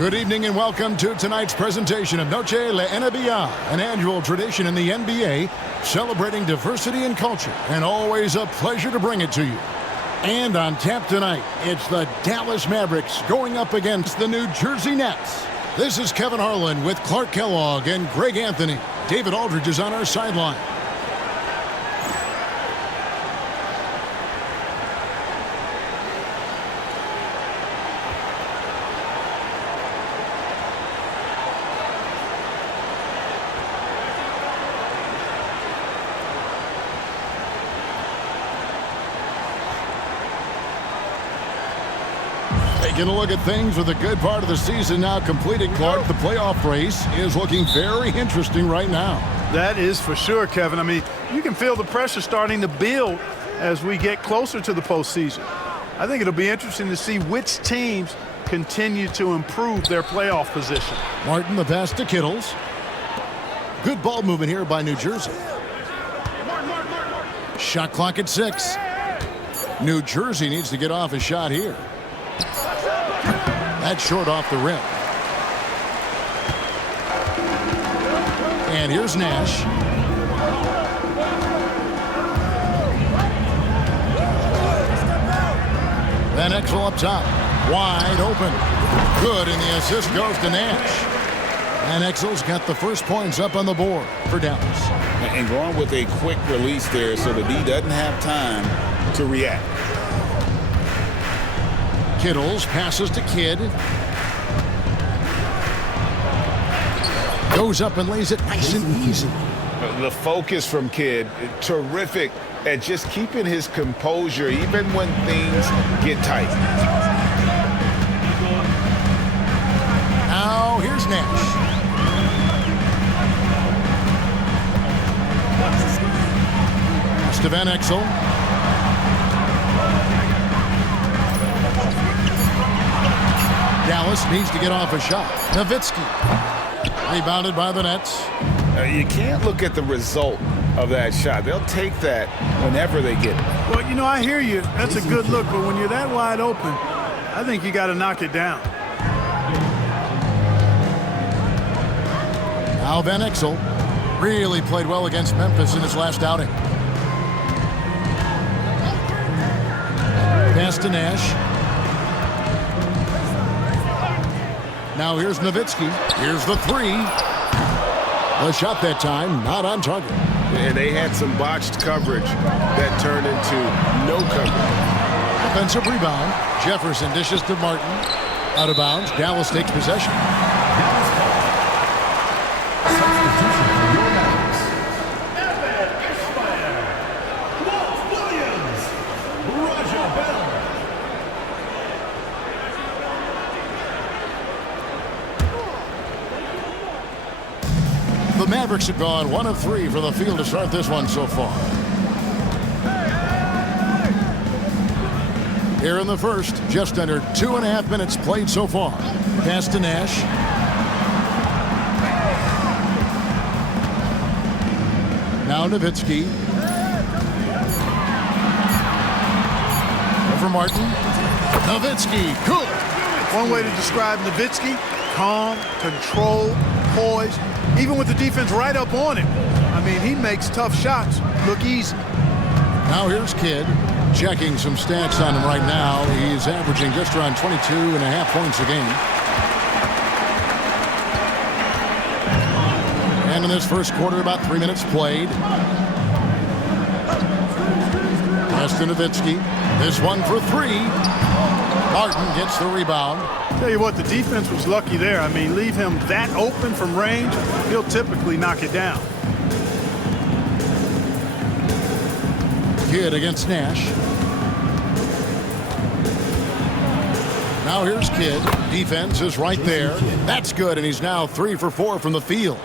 Good evening and welcome to tonight's presentation of Noche la NBA, an annual tradition in the NBA celebrating diversity and culture, and always a pleasure to bring it to you. And on tap tonight, it's the Dallas Mavericks going up against the New Jersey Nets. This is Kevin Harlan with Clark Kellogg and Greg Anthony. David Aldridge is on our sideline. Taking a look at things with a good part of the season now completed, Clark. The playoff race is looking very interesting right now. That is for sure, Kevin. I mean, you can feel the pressure starting to build as we get closer to the postseason. I think it'll be interesting to see which teams continue to improve their playoff position. Martin, the pass to Kittles. Good ball movement here by New Jersey. Shot clock at 6. New Jersey needs to get off a shot here. That's short off the rim. And here's Nash. Van Exel up top. Wide open. Good, and the assist goes to Nash. Van Exel's got the first points up on the board for Dallas. And going with a quick release there so the D doesn't have time to react. Kittles passes to Kidd. Goes up and lays it nice and easy. The focus from Kidd, terrific at just keeping his composure even when things get tight. Now here's Nash. Pass to Van Exel. Dallas needs to get off a shot. Nowitzki. Rebounded by the Nets. You can't look at the result of that shot. They'll take that whenever they get it. Well, you know, I hear you. That's a good look, but when you're that wide open, I think you got to knock it down. Now Van Exel really played well against Memphis in his last outing. Pass to Nash. Now here's Nowitzki. Here's the three. The shot that time, not on target. And they had some botched coverage that turned into no coverage. Offensive rebound. Jefferson dishes to Martin. Out of bounds. Dallas takes possession. The Mavericks have gone 1 of 3 for the field to start this one so far. Here in the first, just under 2.5 minutes played so far. Pass to Nash. Now Nowitzki. Over Martin. Nowitzki, good. One way to describe Nowitzki: calm, controlled, poised. Even with the defense right up on him. I mean, he makes tough shots look easy. Now here's Kidd. Checking some stats on him right now. He's averaging just around 22.5 points a game. And in this first quarter, about 3 minutes played. Pass to Nowitzki. This one for 3. Martin gets the rebound. Tell you what, the defense was lucky there. I mean, leave him that open from range, he'll typically knock it down. Kidd against Nash. Now here's Kidd. Defense is right there. That's good, and he's now 3 for 4 from the field.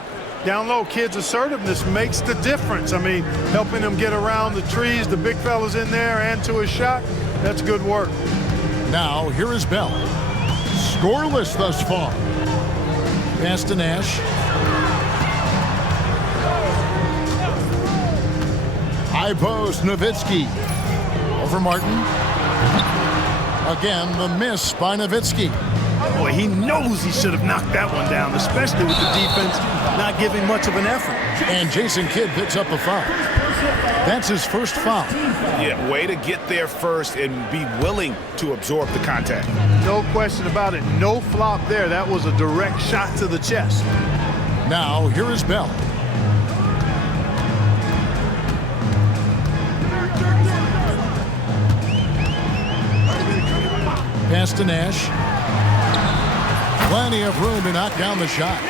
Down low, Kidd's assertiveness makes the difference. I mean, helping him get around the trees, the big fellas in there, and to his shot. That's good work. Now here is Bell. Scoreless thus far. Pass to Nash. High post, Nowitzki. Over Martin. Again, the miss by Nowitzki. Boy, he knows he should have knocked that one down, especially with the defense not giving much of an effort. And Jason Kidd picks up the foul. That's his first foul. Yeah, way to get there first and be willing to absorb the contact. No question about it. No flop there. That was a direct shot to the chest. Now, here is Bell. Pass to Nash. Plenty of room to knock down the shot.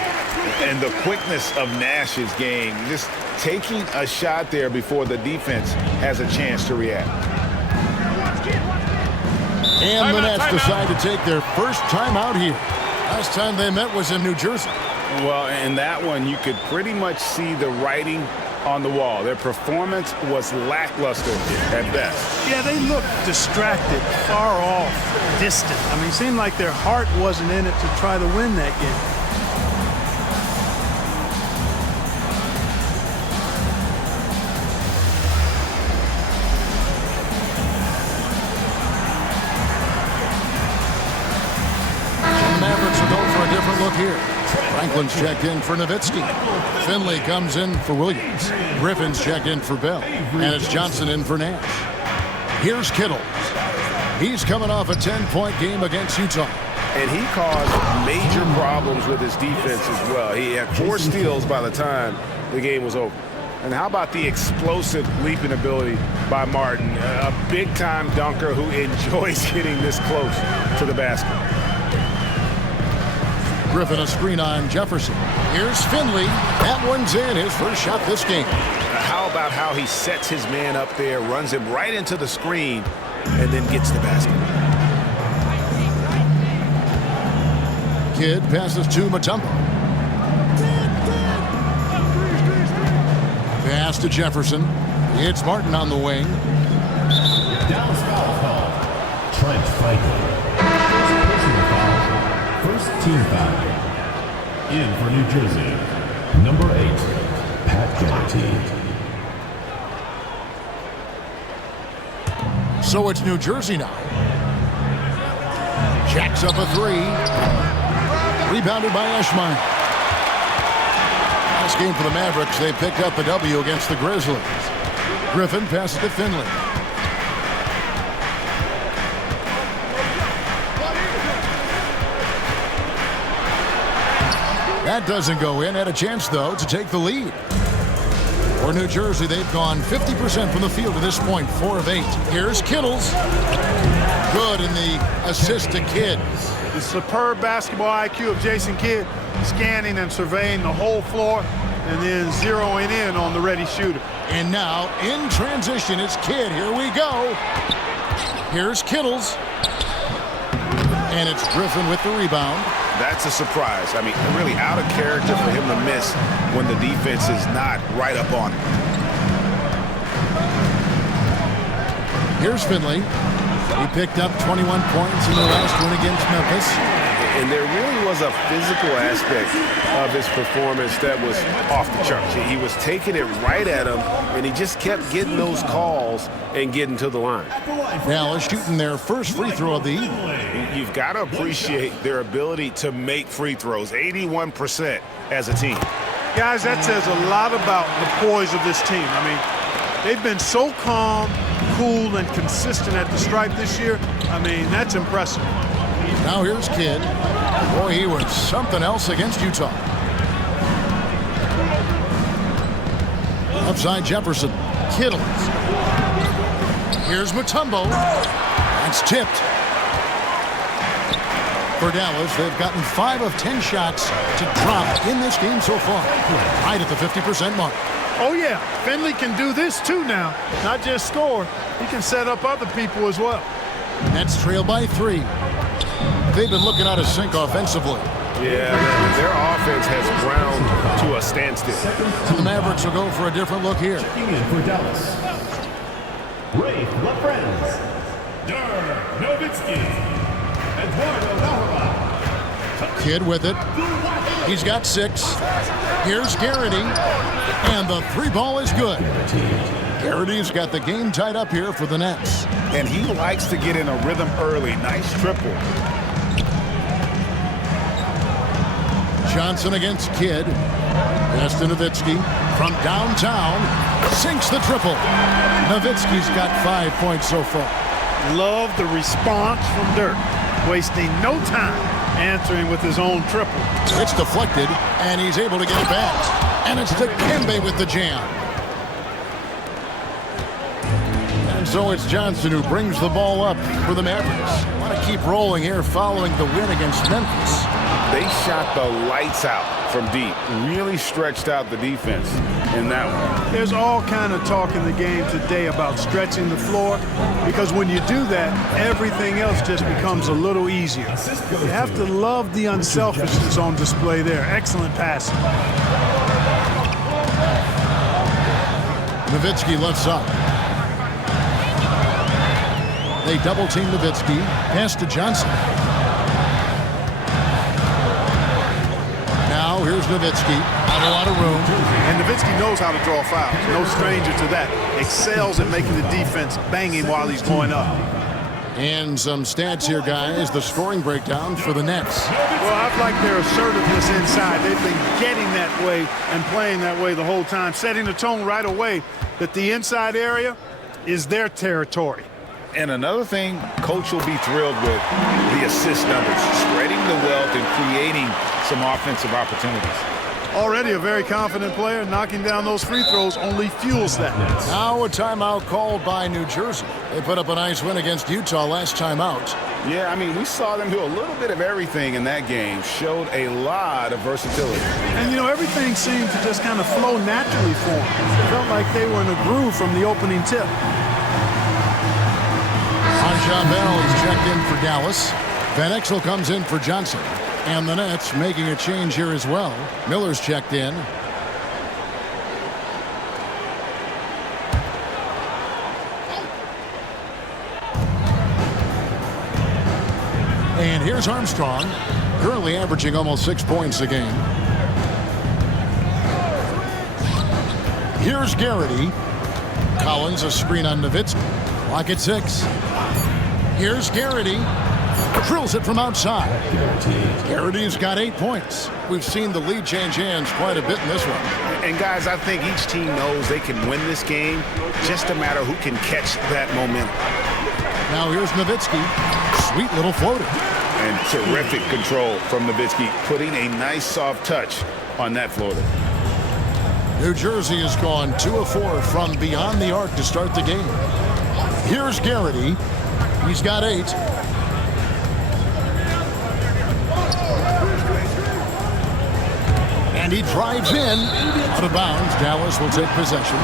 And the quickness of Nash's game, just taking a shot there before the defense has a chance to react. And the Nets decide to take their first time out here. Last time they met was in New Jersey. Well, in that one, you could pretty much see the writing on the wall. Their performance was lackluster at best. Yeah, they looked distracted, far off, distant. I mean, it seemed like their heart wasn't in it to try to win that game. Look here. Franklin's checked in for Nowitzki. Finley comes in for Williams. Griffin's checked in for Bell. And it's Johnson in for Nash. Here's Kittle. He's coming off a 10-point game against Utah. And he caused major problems with his defense as well. He had 4 steals by the time the game was over. And how about the explosive leaping ability by Martin? A big-time dunker who enjoys getting this close to the basket. Griffin a screen on Jefferson. Here's Finley. That one's in, his first shot this game. How about how he sets his man up there, runs him right into the screen, and then gets the basket. Kidd passes to Mutombo. Pass to Jefferson. It's Martin on the wing. Dallas foul call. Trent Franklin. First team foul. In for New Jersey, number 8, Pat Garrity. So it's New Jersey now. Jacks up a 3. Rebounded by Ashmeyer. Last game for the Mavericks, they picked up a W against the Grizzlies. Griffin passes to Finley. That doesn't go in. Had a chance, though, to take the lead. For New Jersey, they've gone 50% from the field to this point, 4 of 8. Here's Kittles. Good in the assist to Kidd. The superb basketball IQ of Jason Kidd, scanning and surveying the whole floor and then zeroing in on the ready shooter. And now, in transition, it's Kidd. Here we go. Here's Kittles. And it's Griffin with the rebound. That's a surprise. I mean, really out of character for him to miss when the defense is not right up on him. Here's Finley. He picked up 21 points in the last one against Memphis. And there really was a physical aspect of his performance that was off the charts. He was taking it right at him, and he just kept getting those calls and getting to the line. Dallas shooting their first free throw of the evening. You've got to appreciate their ability to make free throws, 81% as a team. Guys, that says a lot about the poise of this team. I mean, they've been so calm, cool, and consistent at the stripe this year. I mean, that's impressive. Now here's Kidd. Boy, he was something else against Utah. Upside Jefferson. Kittles. Here's Mutombo. That's tipped. For Dallas, they've gotten 5 of 10 shots to drop in this game so far. Right at the 50% mark. Oh, yeah. Finley can do this, too, now. Not just score. He can set up other people as well. Nets trail by 3. They've been looking out of sync offensively. Yeah, their offense has ground to a standstill. And the Mavericks will go for a different look here. Checking in for Dallas, Ray LaFrance, Dirk Nowitzki, Eduardo Navarro. Kidd with it. He's got 6. Here's Garrity. And the 3 ball is good. Garrity's got the game tied up here for the Nets. And he likes to get in a rhythm early. Nice triple. Johnson against Kidd. Pass to Nowitzki from downtown. Sinks the triple. Nowitzki's got 5 points so far. Love the response from Dirk. Wasting no time answering with his own triple. It's deflected, and he's able to get it back. And it's to Kembe with the jam. And so it's Johnson who brings the ball up for the Mavericks. Want to keep rolling here following the win against Memphis. They shot the lights out from deep. Really stretched out the defense in that one. There's all kind of talk in the game today about stretching the floor, because when you do that, everything else just becomes a little easier. You have to love the unselfishness on display there. Excellent passing. Nowitzki left side. They double team Nowitzki. Pass to Johnson. Now here's Nowitzki. Not a lot of room. And Nowitzki knows how to draw fouls. No stranger to that. Excels at making the defense banging while he's going up. And some stats here, guys. The scoring breakdown for the Nets. Well, I like their assertiveness inside. They've been getting that way and playing that way the whole time, setting the tone right away that the inside area is their territory. And another thing coach will be thrilled with, the assist numbers, spreading the wealth and creating some offensive opportunities. Already a very confident player. Knocking down those free throws only fuels that. Now a timeout called by New Jersey. They put up a nice win against Utah last time out. Yeah, I mean, we saw them do a little bit of everything in that game. Showed a lot of versatility. And, you know, everything seemed to just kind of flow naturally for them. It felt like they were in a groove from the opening tip. Bell is checked in for Dallas. Van Exel comes in for Johnson. And the Nets making a change here as well. Miller's checked in. And here's Armstrong, currently averaging almost 6 points a game. Here's Garrity. Collins, a screen on Nowitzki. Clock at 6. Here's Garrity. Drills it from outside. Garrity's got 8 points. We've seen the lead change hands quite a bit in this one. And guys, I think each team knows they can win this game. Just a matter who can catch that momentum. Now here's Nowitzki. Sweet little floater. And terrific control from Nowitzki, putting a nice soft touch on that floater. New Jersey has gone 2 of 4 from beyond the arc to start the game. Here's Garrity. He's got 8. And he drives in. Out of bounds. Dallas will take possession.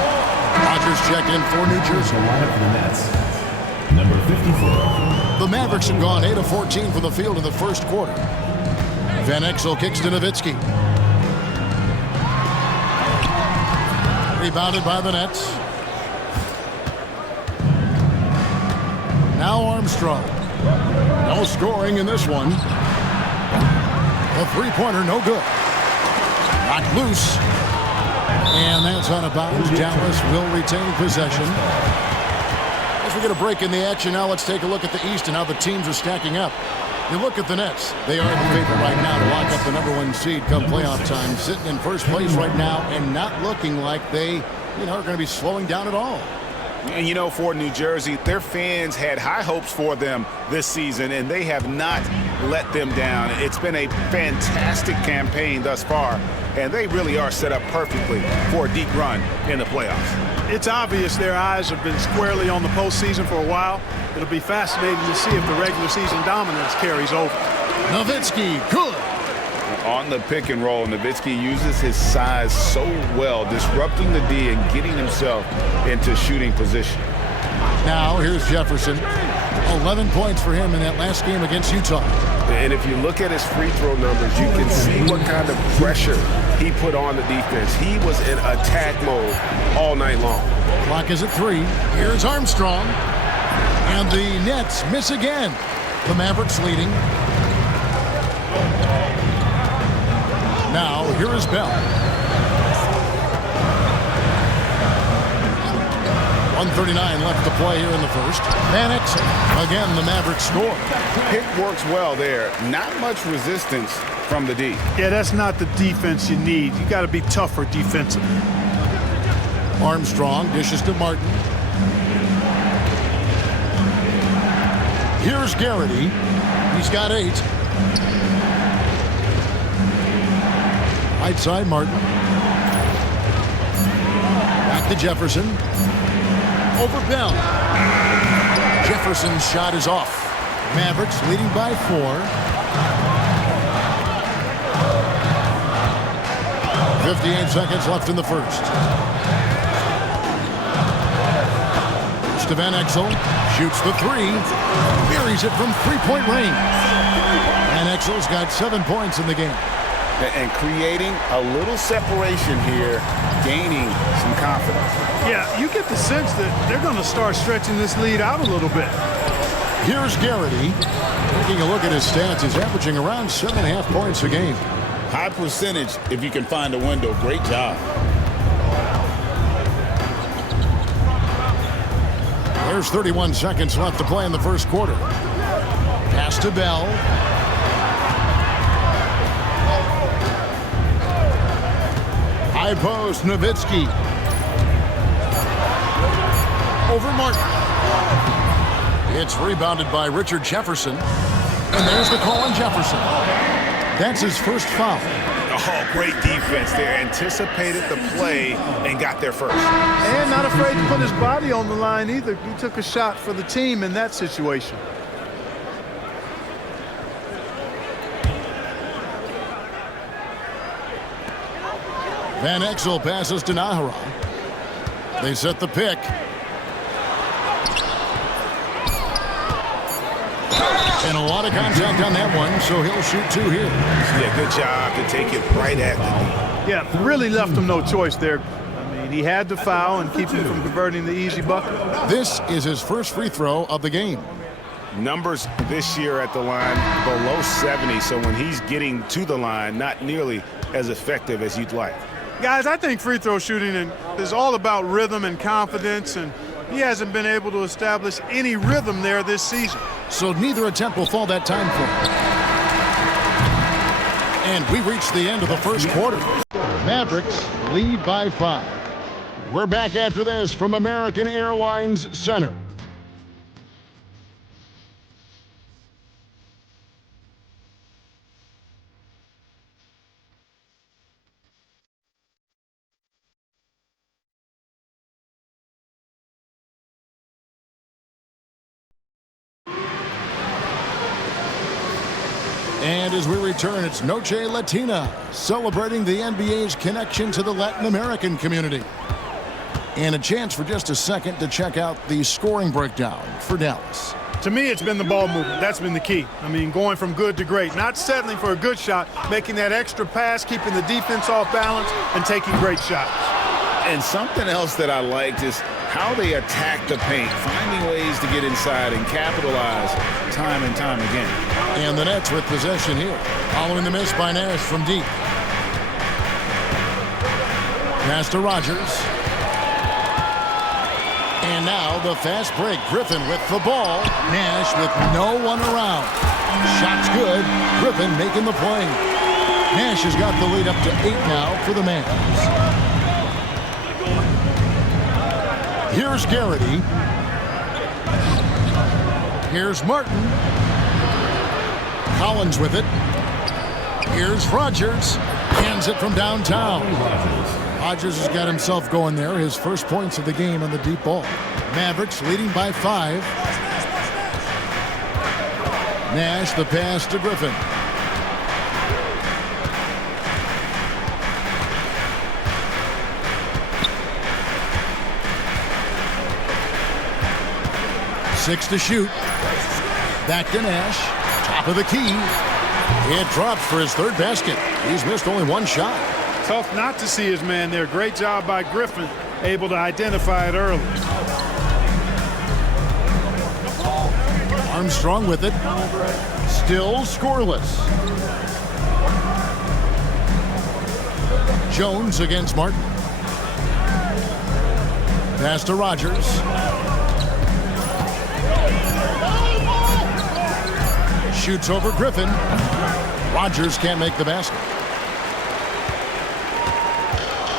Rodgers checked in for New Jersey. Number 54. The Mavericks have gone 8 of 14 from the field in the first quarter. Van Exel kicks to Nowitzki. Rebounded by the Nets. Now Armstrong. No scoring in this one. The three-pointer no good. Knocked loose. And that's out of bounds. Dallas will retain possession. As we get a break in the action now, let's take a look at the East and how the teams are stacking up. You look at the Nets. They are the favorite right now to lock up the #1 seed come playoff time. Sitting in first place right now and not looking like they, are going to be slowing down at all. And, for New Jersey, their fans had high hopes for them this season, and they have not let them down. It's been a fantastic campaign thus far, and they really are set up perfectly for a deep run in the playoffs. It's obvious their eyes have been squarely on the postseason for a while. It'll be fascinating to see if the regular season dominance carries over. Nowitzki, good. On the pick and roll, Nowitzki uses his size so well, disrupting the D and getting himself into shooting position. Now here's Jefferson. 11 points for him in that last game against Utah. And if you look at his free throw numbers, you can see what kind of pressure he put on the defense. He was in attack mode all night long. Clock is at 3. Here's Armstrong. And the Nets miss again. The Mavericks leading. Now, here is Bell. 1:39 left to play here in the first. Van Exel Jefferson. Again, the Mavericks score. Pick works well there. Not much resistance from the D. Yeah, that's not the defense you need. You got to be tougher defensively. Armstrong dishes to Martin. Here's Garrity. He's got 8. Right side, Martin. Back to Jefferson. Over Bell. Jefferson's shot is off. Mavericks leading by 4. 58 seconds left in the first. Van Exel shoots the 3. Buries it from three-point range. And Exel's got 7 points in the game. And creating a little separation here, gaining some confidence. Yeah, you get the sense that they're going to start stretching this lead out a little bit. Here's Garrity. Taking a look at his stats, he's averaging around 7.5 points a game. High percentage if you can find a window. Great job. There's 31 seconds left to play in the first quarter. Pass to Bell. High post, Nowitzki. Over Martin. It's rebounded by Richard Jefferson. And there's the call on Jefferson. That's his first foul. Oh, great defense there. Anticipated the play and got there first. And not afraid to put his body on the line either. He took a shot for the team in that situation. Van Exel passes to Nahara. They set the pick. And a lot of contact on that one, so he'll shoot 2 here. Yeah, good job to take it right at the knee. Yeah, really left him no choice there. I mean, he had to foul and keep him from converting the easy bucket. This is his first free throw of the game. Numbers this year at the line below 70, so when he's getting to the line, not nearly as effective as you'd like. Guys, I think free throw shooting is all about rhythm and confidence, and he hasn't been able to establish any rhythm there this season. So neither attempt will fall that time for him. And we reach the end of the first quarter. Mavericks lead by 5. We're back after this from American Airlines Center. And as we return, it's Noche Latina, celebrating the NBA's connection to the Latin American community. And a chance for just a second to check out the scoring breakdown for Dallas. To me, it's been the ball movement. That's been the key. I mean, going from good to great. Not settling for a good shot, making that extra pass, keeping the defense off balance, and taking great shots. And something else that I liked is how they attack the paint, finding ways to get inside and capitalize time and time again. And the Nets with possession here, following the miss by Nash from deep. Pass to Rogers. And now the fast break. Griffin with the ball. Nash with no one around. Shot's good. Griffin making the play. Nash has got the lead up to 8 now for the Mavs. Here's Garrity. Here's Martin. Collins with it. Here's Rogers. Hands it from downtown. Rogers has got himself going there. His first points of the game on the deep ball. Mavericks leading by 5. Nash the pass to Griffin. Six to shoot. Back to Nash. Top of the key. It drops for his 3rd basket. He's missed only 1 shot. Tough not to see his man there. Great job by Griffin, able to identify it early. Armstrong with it. Still scoreless. Jones against Martin. Pass to Rogers. Shoots over Griffin. Rogers can't make the basket.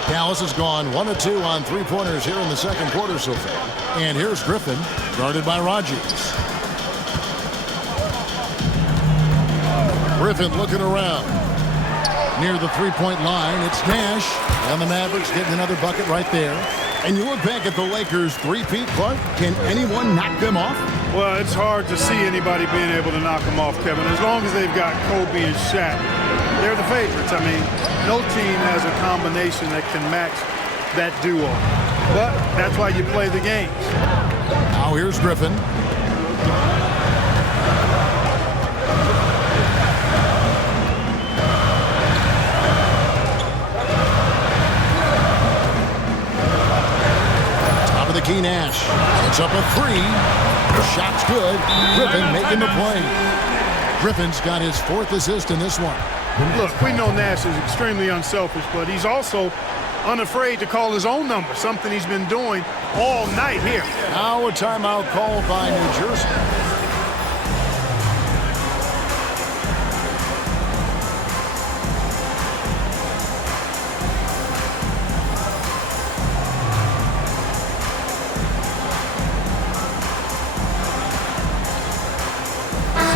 Dallas has gone 1 of 2 on three-pointers here in the second quarter so far. And here's Griffin, guarded by Rogers. Griffin looking around. Near the three-point line, it's Nash. And the Mavericks getting another bucket right there. And you look back at the Lakers' three-peat, Clark. Can anyone knock them off? Well, it's hard to see anybody being able to knock them off, Kevin. As long as they've got Kobe and Shaq, they're the favorites. I mean, no team has a combination that can match that duo. But that's why you play the game. Now here's Griffin. Top of the key, Nash. It's up a three. The shot's good. Griffin making the play. Griffin's got his 4th assist in this one. Look, we know Nash is extremely unselfish, but he's also unafraid to call his own number, something he's been doing all night here. Now a timeout called by New Jersey.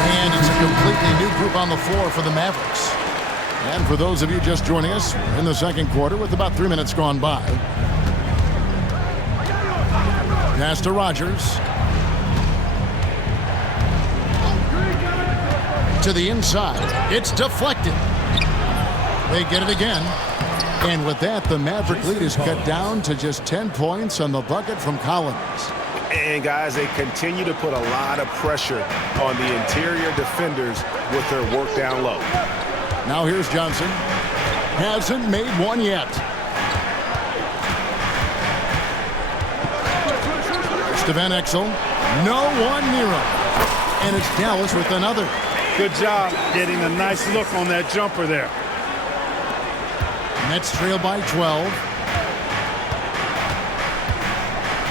And it's a completely new group on the floor for the Mavericks. And for those of you just joining us, we're in the second quarter with about 3 minutes gone by. Pass to Rogers. To the inside. It's deflected. They get it again. And with that, the Maverick lead is cut down to just 10 points on the bucket from Collins. And, guys, they continue to put a lot of pressure on the interior defenders with their work down low. Now here's Johnson. Hasn't made one yet. To Van Exel. No one near him. And it's Dallas with another. Good job getting a nice look on that jumper there. Nets trail by 12.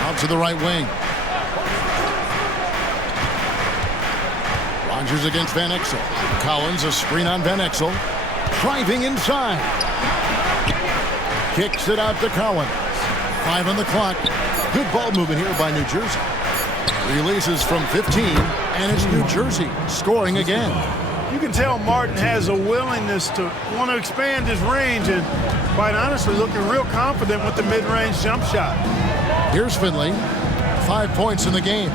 Out to the right wing. Rogers against Van Exel. Collins, a screen on Van Exel. Driving inside. Kicks it out to Collins. 5 on the clock. Good ball movement here by New Jersey. Releases from 15, and it's New Jersey scoring again. You can tell Martin has a willingness to want to expand his range and, quite honestly, looking real confident with the mid-range jump shot. Here's Finley. 5 points in the game.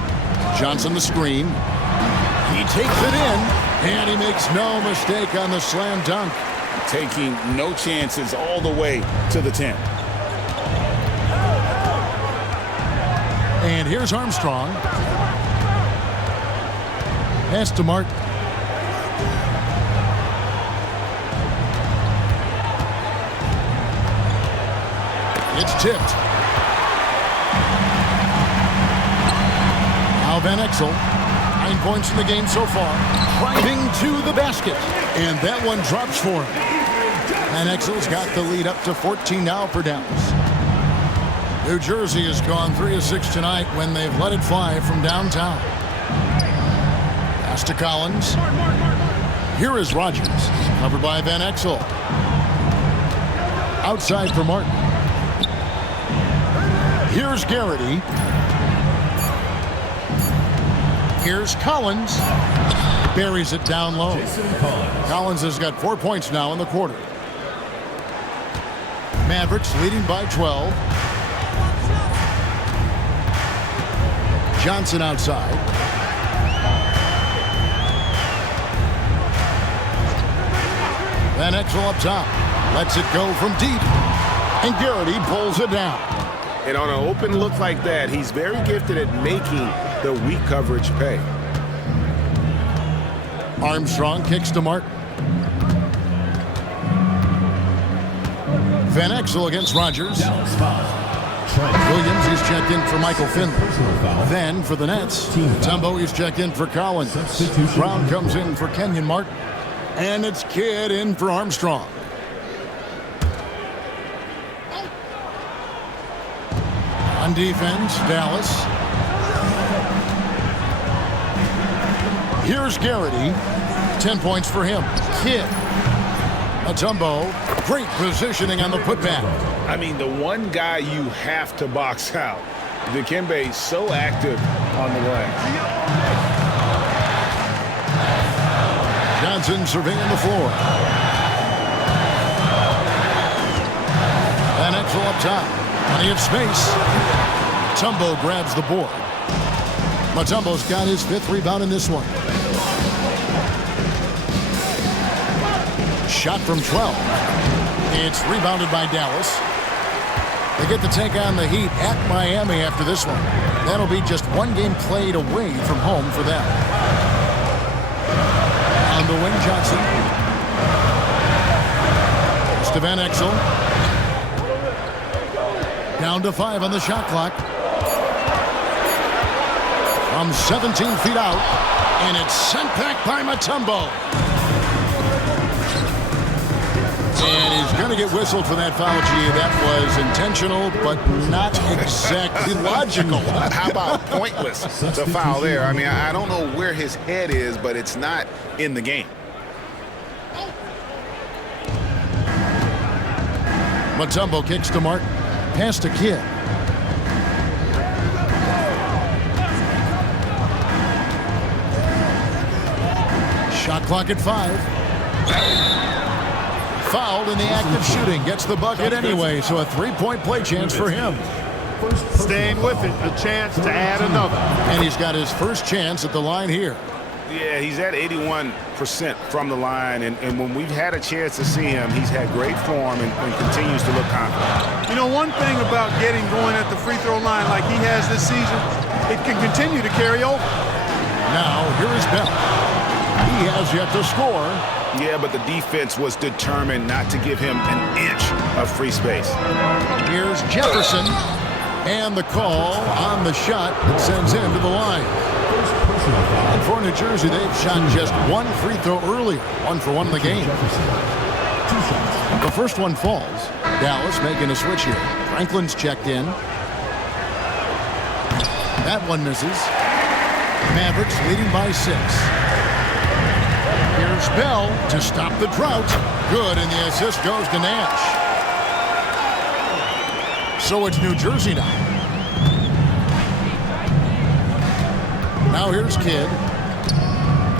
Johnson the screen. He takes it in, and he makes no mistake on the slam dunk. Taking no chances all the way to the 10. And here's Armstrong. Pass to Martin. It's tipped. Now Van Exel. 9 points in the game so far. Driving to the basket. And that one drops for him. Van Exel's got the lead up to 14 now for Dallas. New Jersey has gone 3 of 6 tonight when they've let it fly from downtown. Pass to Collins. Here is Rogers, covered by Van Exel. Outside for Martin. Here's Garrity. Here's Collins. Buries it down low. Collins has got 4 points now in the quarter. Mavericks leading by 12. Johnson outside. Van Exel up top. Lets it go from deep. And Garrity pulls it down. And on an open look like that, he's very gifted at making the weak coverage pay. Armstrong kicks to Martin. Van Exel against Rogers. Williams, he's checked in for Michael Finley. Then for the Nets, Tumbo, he's checked in for Collins. Brown comes in for Kenyon Martin. And it's Kidd in for Armstrong. On defense, Dallas. Here's Garrity. 10 points for him. Kidd. Mutombo. Great positioning on the putback. I mean, the one guy you have to box out. Dikembe so active on the wing. Johnson surveying the floor. Van Exel up top. Plenty of space. Mutombo grabs the board. Mutombo's got his 5th rebound in this one. Shot from 12. It's rebounded by Dallas. They get to take on the Heat at Miami after this one. That'll be just one game played away from home for them. On the wing, Johnson. To Van Exel. Down to 5 on the shot clock. From 17 feet out. And it's sent back by Mutombo. And he's going to get whistled for that foul, G. That was intentional, but not exactly logical. How about pointless to foul there? I mean, I don't know where his head is, but it's not in the game. Mutombo kicks to Martin. Pass to Kidd. Shot clock at 5. Fouled in the act of shooting. Gets the bucket anyway, so a 3-point play chance for him. Staying with it, a chance to add another. And he's got his first chance at the line here. Yeah, he's at 81% from the line, and when we've had a chance to see him, he's had great form and continues to look confident. You know, one thing about getting going at the free throw line like he has this season, it can continue to carry over. Now, here is Bell. He has yet to score. Yeah, but the defense was determined not to give him an inch of free space. Here's Jefferson. And the call on the shot that sends him to the line. And for New Jersey, they've shot just one free throw earlier. 1 for 1 in the game. The first one falls. Dallas making a switch here. Franklin's checked in. That one misses. Mavericks leading by 6. Here's Bell to stop the drought. Good, and the assist goes to Nash. So it's New Jersey now. Now here's Kidd.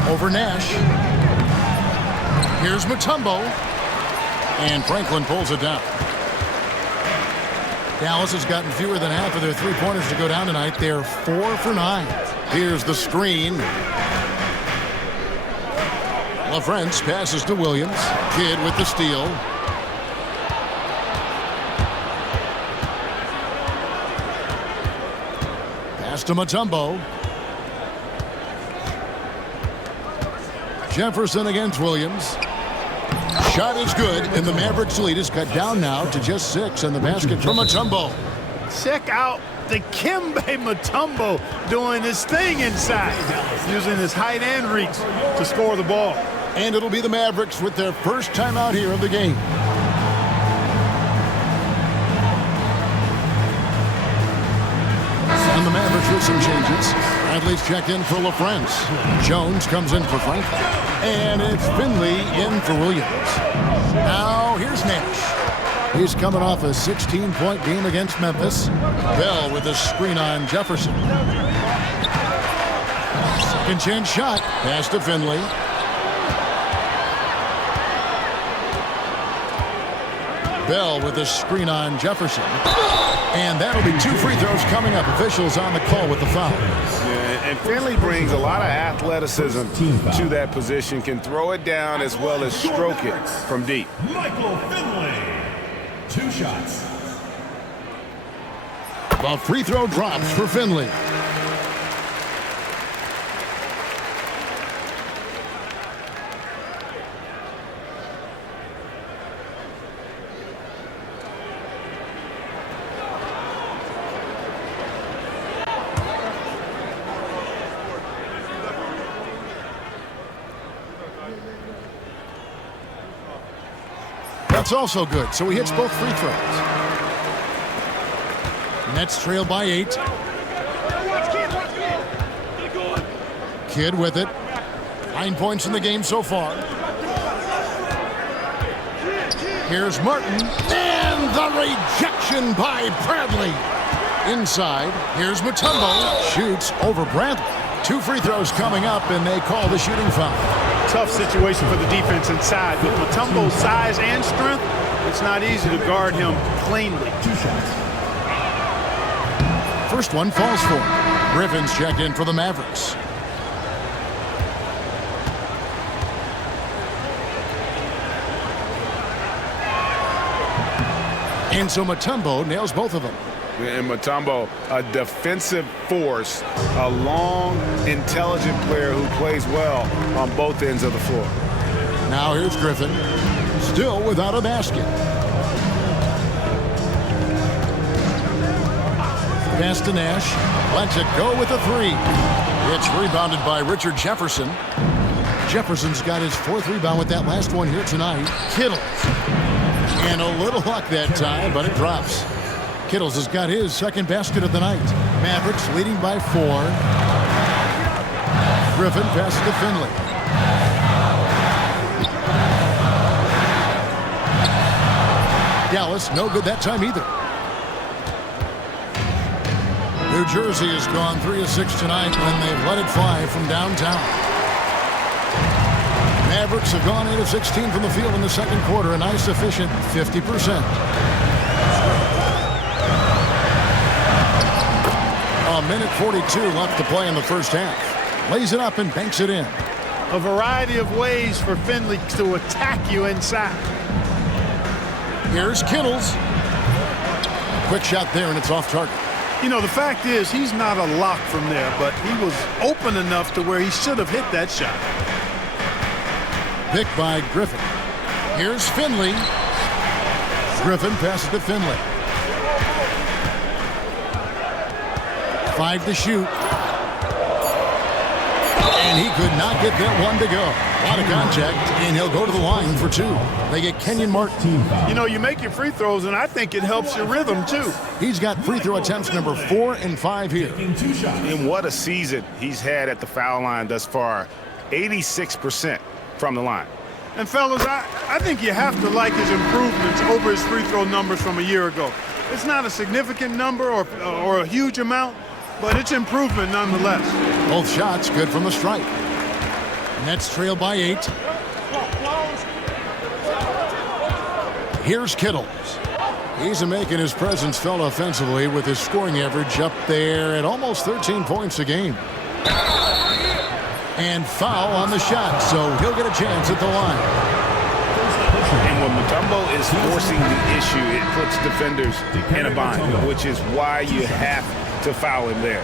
Over Nash. Here's Mutombo. And Franklin pulls it down. Dallas has gotten fewer than half of their three-pointers to go down tonight. They're 4 for 9. Here's the screen. LaFrance passes to Williams. Kidd with the steal. Pass to Mutombo. Jefferson against Williams. Shot is good, and the Mavericks lead is cut down now to just 6, and the basket from Mutombo. Check out Dikembe Mutombo doing his thing inside, using his height and reach to score the ball. And it'll be the Mavericks with their first timeout here of the game. And the Mavericks with some changes. Bradley's checked in for LaFrance. Jones comes in for Franklin. And it's Finley in for Williams. Now here's Nash. He's coming off a 16-point game against Memphis. Bell with a screen on Jefferson. Second chance shot. Pass to Finley. Bell with a screen on Jefferson. And that'll be 2 free throws coming up. Officials on the call with the foul. Yeah, and Finley brings a lot of athleticism to that position. Can throw it down as well as stroke it from deep. Michael Finley. 2 shots. The free throw drops for Finley. That's also good, so he hits both free throws. Nets trail by 8. Kidd with it. 9 points in the game so far. Here's Martin, and the rejection by Bradley. Inside, here's Mutombo, shoots over Bradley. 2 free throws coming up, and they call the shooting foul. Tough situation for the defense inside. With Mutombo's size and strength, it's not easy to guard him cleanly. 2 shots. First one falls for him. Griffin's checked in for the Mavericks. And so Mutombo nails both of them. And Mutombo, a defensive force, a long, intelligent player who plays well on both ends of the floor. Now here's Griffin, still without a basket. Pass to Nash, lets it go with a 3. It's rebounded by Richard Jefferson. Jefferson's got his 4th rebound with that last one here tonight. Kittles. And a little luck that time, but it drops. Kittles has got his 2nd basket of the night. Mavericks leading by 4. Griffin passes to Finley. Dallas, no good that time either. New Jersey has gone 3 of 6 tonight when they've let it fly from downtown. Mavericks have gone 8 of 16 from the field in the 2nd quarter, a nice efficient 50%. A minute 42 left to play in the first half. Lays it up and banks it in. A variety of ways for Finley to attack you inside. Here's Kittles. Quick shot there, and it's off target. You know, the fact is, he's not a lock from there, but he was open enough to where he should have hit that shot. Picked by Griffin. Here's Finley. Griffin passes to Finley. 5 to shoot. And he could not get that one to go. A lot of contact, and he'll go to the line for 2. They get Kenyon Martin. You know, you make your free throws, and I think it helps your rhythm, too. He's got free throw attempts number 4 and 5 here. 2 shots. And what a season he's had at the foul line thus far. 86% from the line. And, fellas, I think you have to like his improvements over his free throw numbers from a year ago. It's not a significant number or a huge amount, but it's improvement nonetheless. Both shots good from the stripe. Nets trail by 8. Here's Kittles. He's making his presence felt offensively with his scoring average up there at almost 13 points a game. And foul on the shot, so he'll get a chance at the line. And when Mutombo is forcing the issue, it puts defenders in a bind, which is why you have to foul him there.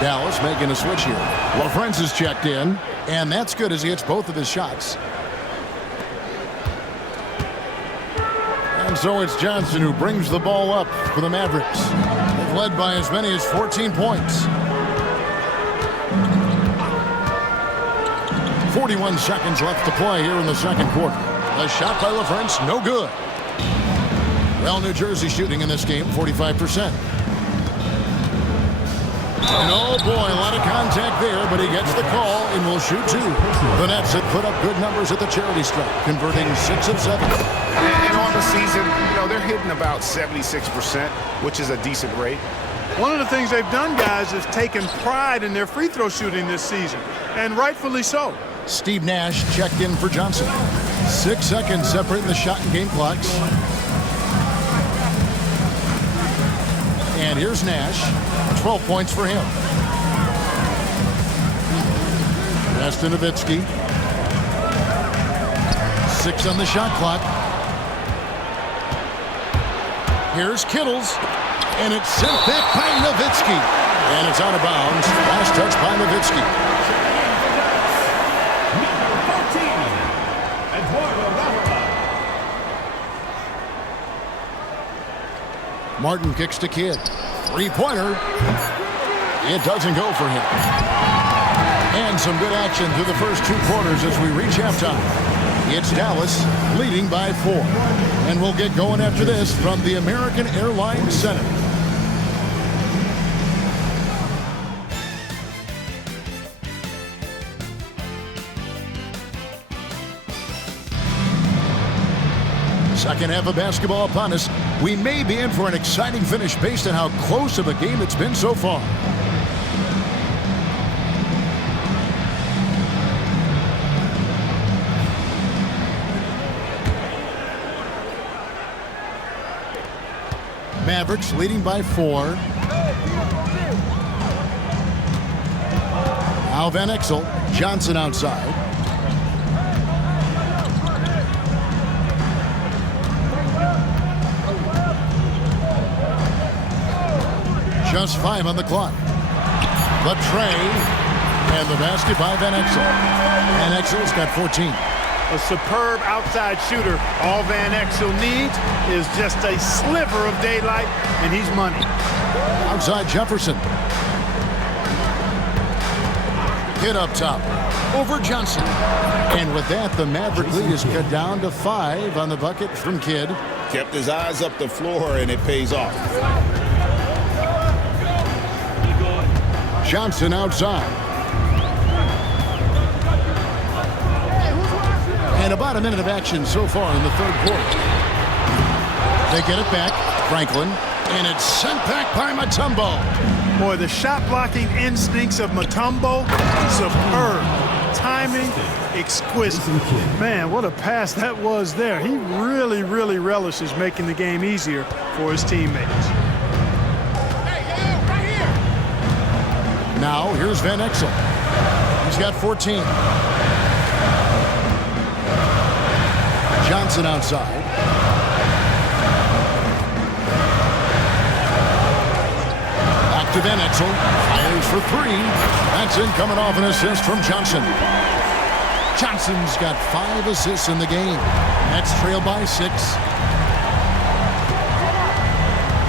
Dallas making a switch here. LaFrance is checked in, and that's good as he hits both of his shots. And so it's Johnson who brings the ball up for the Mavericks. They've led by as many as 14 points. 41 seconds left to play here in the 2nd quarter. A shot by LaFrance, no good. Well, New Jersey shooting in this game, 45%. And oh boy, a lot of contact there, but he gets the call and will shoot 2. The Nets have put up good numbers at the charity stripe, converting 6 of 7. And on the season, you know, they're hitting about 76%, which is a decent rate. One of the things they've done, guys, is taken pride in their free throw shooting this season, and rightfully so. Steve Nash checked in for Johnson. 6 seconds separating the shot and game clocks. And here's Nash. 12 points for him. Pass to Nowitzki. 6 on the shot clock. Here's Kittles. And it's sent back by Nowitzki. And it's out of bounds. Last touch by Nowitzki. Martin kicks to Kidd. 3-pointer. It doesn't go for him. And some good action through the first 2 quarters as we reach halftime. It's Dallas leading by 4. And we'll get going after this from the American Airlines Center. Second half of basketball upon us. We may be in for an exciting finish based on how close of a game it's been so far. Mavericks leading by 4. Now Van Exel. Johnson outside. Just 5 on the clock. The tray. And the basket by Van Exel. Van Exel's got 14. A superb outside shooter. All Van Exel needs is just a sliver of daylight, and he's money. Outside Jefferson. Hit up top. Over Johnson. And with that, the Maverick lead is cut down to 5 on the bucket from Kidd. Kept his eyes up the floor, and it pays off. Johnson outside. And about a minute of action so far in the third quarter. They get it back. Franklin. And it's sent back by Mutombo. Boy, the shot blocking instincts of Mutombo, superb. Timing, exquisite. Man, what a pass that was there. He really, really relishes making the game easier for his teammates. Now, here's Van Exel. He's got 14. Johnson outside. Back to Van Exel. Fires for 3. That's in, coming off an assist from Johnson. Johnson's got 5 assists in the game. That's trailed by 6.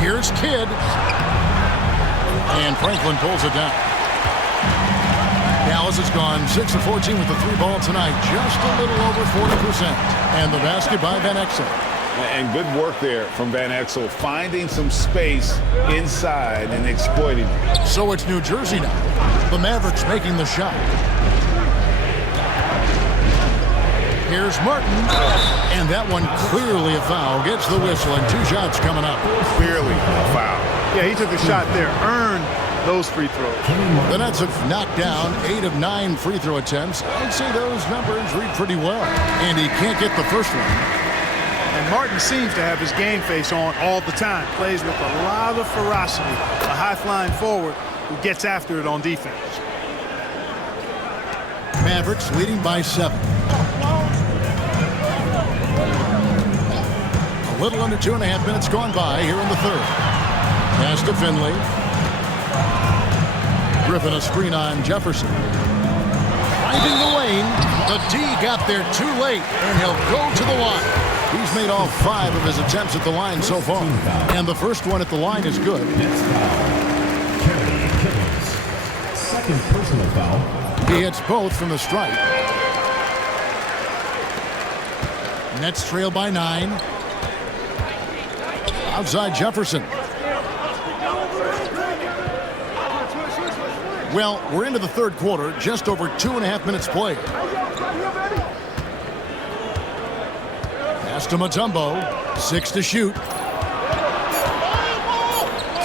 Here's Kidd. And Franklin pulls it down. Dallas has gone 6 of 14 with the 3 ball tonight. Just a little over 40%. And the basket by Van Exel. And good work there from Van Exel, finding some space inside and exploiting it. So it's New Jersey now. The Mavericks making the shot. Here's Martin. And that one clearly a foul. Gets the whistle and 2 shots coming up. Clearly a foul. Yeah, he took a shot there. Earned those free throws. The Nets have knocked down 8 of 9 free throw attempts. I'd say those numbers read pretty well. And he can't get the first one. And Martin seems to have his game face on all the time. Plays with a lot of ferocity. A high-flying forward who gets after it on defense. Mavericks leading by 7. A little under 2.5 minutes gone by here in the third. Pass to Finley. Griffin a screen on Jefferson. Finding the lane. The D got there too late, and he'll go to the line. He's made all 5 of his attempts at the line so far. And the first one at the line is good. Second personal foul. He hits both from the stripe. Nets trail by 9. Outside Jefferson. Well, we're into the third quarter, just over 2.5 minutes played. Pass to Mutombo, 6 to shoot.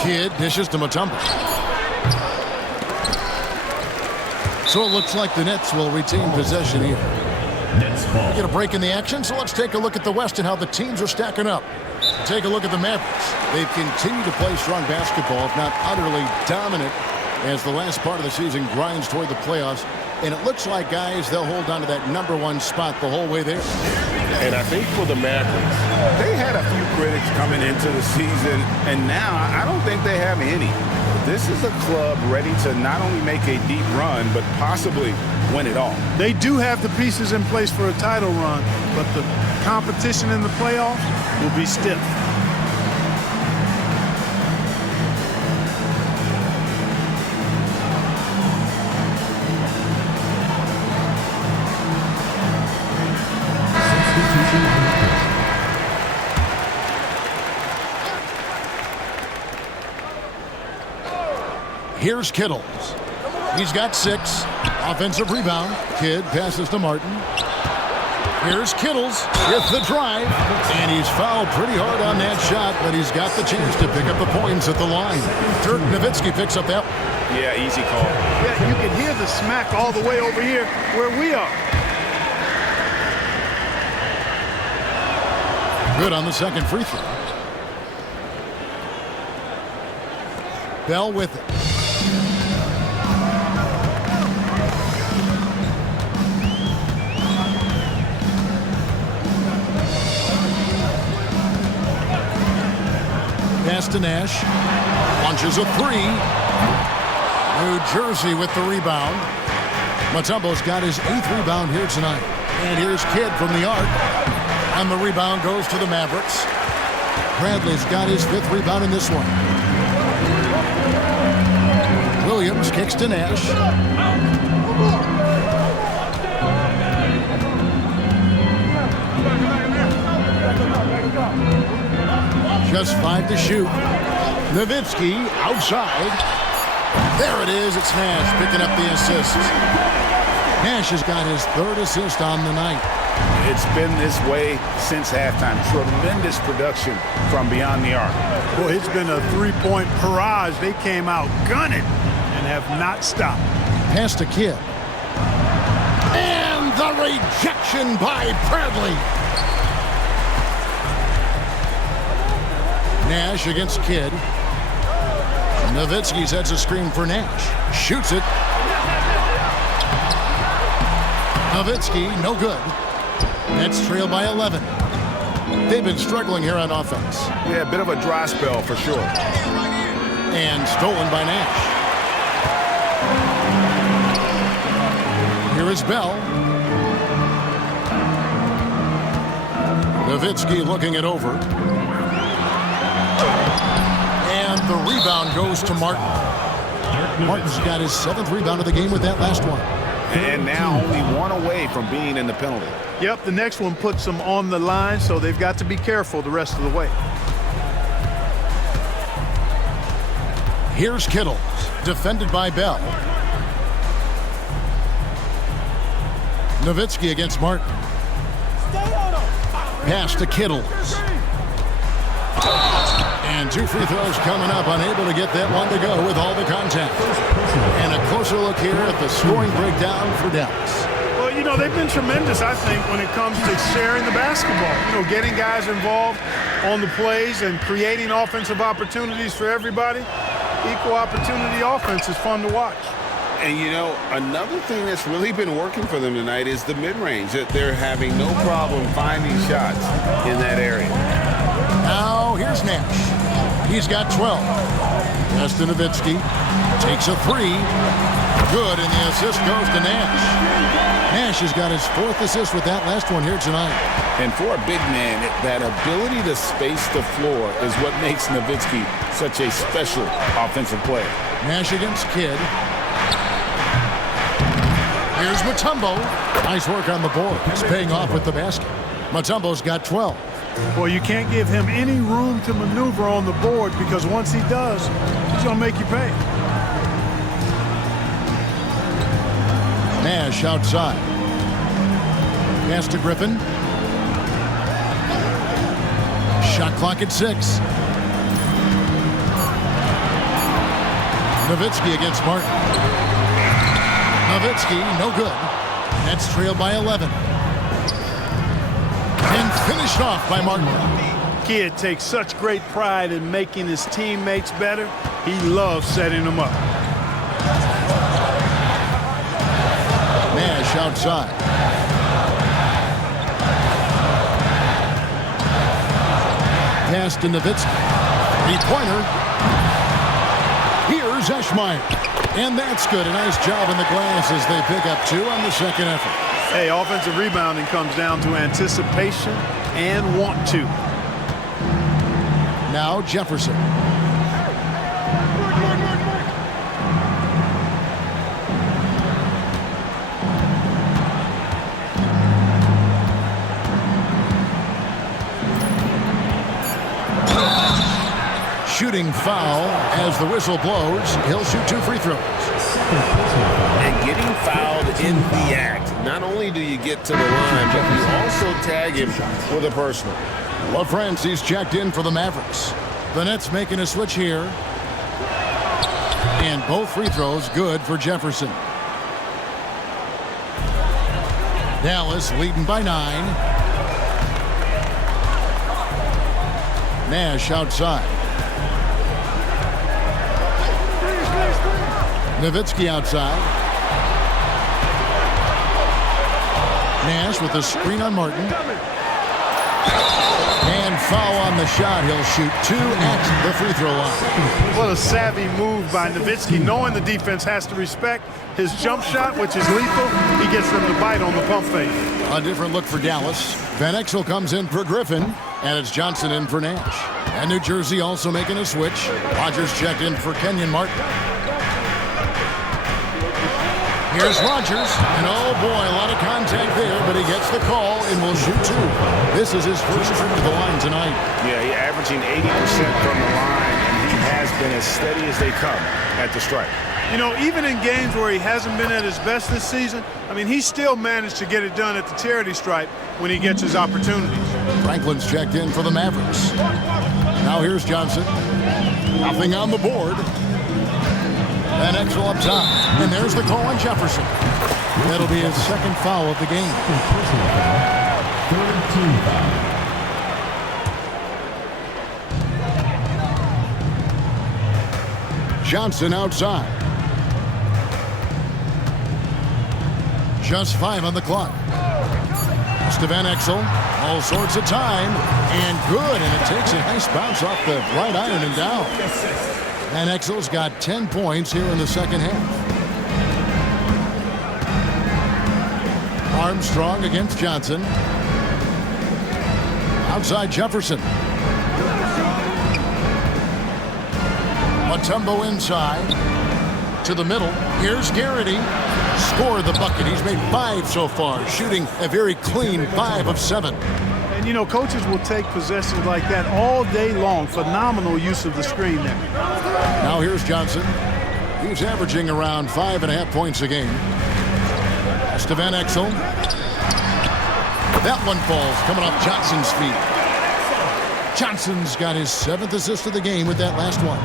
Kidd dishes to Mutombo. So it looks like the Nets will retain possession here. We get a break in the action, so let's take a look at the West and how the teams are stacking up. Take a look at the Mavericks. They've continued to play strong basketball, if not utterly dominant, as the last part of the season grinds toward the playoffs. And it looks like, guys, they'll hold on to that #1 spot the whole way there. And I think for the Mavericks, they had a few critics coming into the season, and now I don't think they have any. This is a club ready to not only make a deep run, but possibly win it all. They do have the pieces in place for a title run, but the competition in the playoffs will be stiff. Here's Kittles. He's got 6. Offensive rebound. Kidd passes to Martin. Here's Kittles with the drive, and he's fouled pretty hard on that shot, but he's got the chance to pick up the points at the line. Dirk Nowitzki picks up that. Yeah, easy call. Yeah, you can hear the smack all the way over here where we are. Good on the second free throw. Bell with it. Pass to Nash. Launches a three. New Jersey with the rebound. Mutombo's got his 8th rebound here tonight. And here's Kidd from the arc. And the rebound goes to the Mavericks. Bradley's got his 5th rebound in this one. Williams kicks to Nash. Just 5 to shoot. Nowitzki outside. There it is. It's Nash picking up the assist. Nash has got his 3rd assist on the night. It's been this way since halftime. Tremendous production from beyond the arc. Boy, it's been a 3-point barrage. They came out gunning and have not stopped. Pass to Kidd. And the rejection by Bradley. Nash against Kidd. Nowitzki sets a screen for Nash. Shoots it. Nowitzki, no good. Nets trail by 11. They've been struggling here on offense. Yeah, a bit of a dry spell for sure. And stolen by Nash. Here is Bell. Nowitzki looking it over. And the rebound goes to Martin. Martin's got his 7th rebound of the game with that last one. And now only 1 away from being in the penalty. Yep, the next one puts them on the line, so they've got to be careful the rest of the way. Here's Kittles, defended by Bell. Nowitzki against Martin. Pass to Kittles. And 2 free throws coming up, unable to get that one to go with all the contact. And a closer look here at the scoring breakdown for Dallas. Well, you know, they've been tremendous, I think, when it comes to sharing the basketball. You know, getting guys involved on the plays and creating offensive opportunities for everybody. Equal opportunity offense is fun to watch. And, you know, another thing that's really been working for them tonight is the mid-range. That they're having no problem finding shots in that area. Now, here's Nash. He's got 12. Pass to Nowitzki. Takes a 3. Good, and the assist goes to Nash. Nash has got his 4th assist with that last one here tonight. And for a big man, that ability to space the floor is what makes Nowitzki such a special offensive player. Nash against Kidd. Here's Mutombo. Nice work on the board. He's paying off with the basket. Mutombo's got 12. Well, you can't give him any room to maneuver on the board because once he does, he's going to make you pay. Nash outside. Pass to Griffin. Shot clock at 6. Nowitzki against Martin. Nowitzki, no good. Nets trailed by 11. And finished off by Martin. Kidd takes such great pride in making his teammates better. He loves setting them up. Nash outside. Pass to Nowitzki. 3-pointer. Here's Eschmeyer. And that's good. A nice job in the glass as they pick up 2 on the second effort. Hey, offensive rebounding comes down to anticipation and want to. Now Jefferson. Shooting foul as the whistle blows. He'll shoot 2 free throws. And getting fouled in the act. Not only do you get to the line, but you also tag him with a personal. LaFrancis checked in for the Mavericks. The Nets making a switch here. And both free throws good for Jefferson. Dallas leading by 9. Nash outside. Nowitzki outside. Nash with the screen on Martin. And foul on the shot. He'll shoot 2 at the free throw line. What a savvy move by Nowitzki, knowing the defense has to respect his jump shot, which is lethal. He gets them to bite on the pump fake. A different look for Dallas. Van Exel comes in for Griffin, and it's Johnson in for Nash. And New Jersey also making a switch. Rogers checked in for Kenyon Martin. Here's Rogers, and oh boy, a lot of contact there, but he gets the call and will shoot 2. This is his first trip to the line tonight. Yeah, he's averaging 80% from the line, and he has been as steady as they come at the stripe. You know, even in games where he hasn't been at his best this season, I mean, he still managed to get it done at the charity stripe when he gets his opportunities. Franklin's checked in for the Mavericks. Now here's Johnson. Nothing on the board. Van Exel up top. And there's the call on Jefferson. That'll be his second foul of the game. Third team foul. Johnson outside. Just 5 on the clock. To Van Exel. All sorts of time. And good. And it takes a nice bounce off the right iron and down. Van Exel's got 10 points here in the second half. Armstrong against Johnson. Outside Jefferson. Mutombo inside. To the middle. Here's Garrity. Scored the bucket. He's made 5 so far, shooting a very clean 5 of 7. And, you know, coaches will take possessions like that all day long. Phenomenal use of the screen there. Now here's Johnson. He's averaging around 5.5 points a game. That's to Van Exel. That one falls, coming off Johnson's feet. Johnson's got his 7th assist of the game with that last one.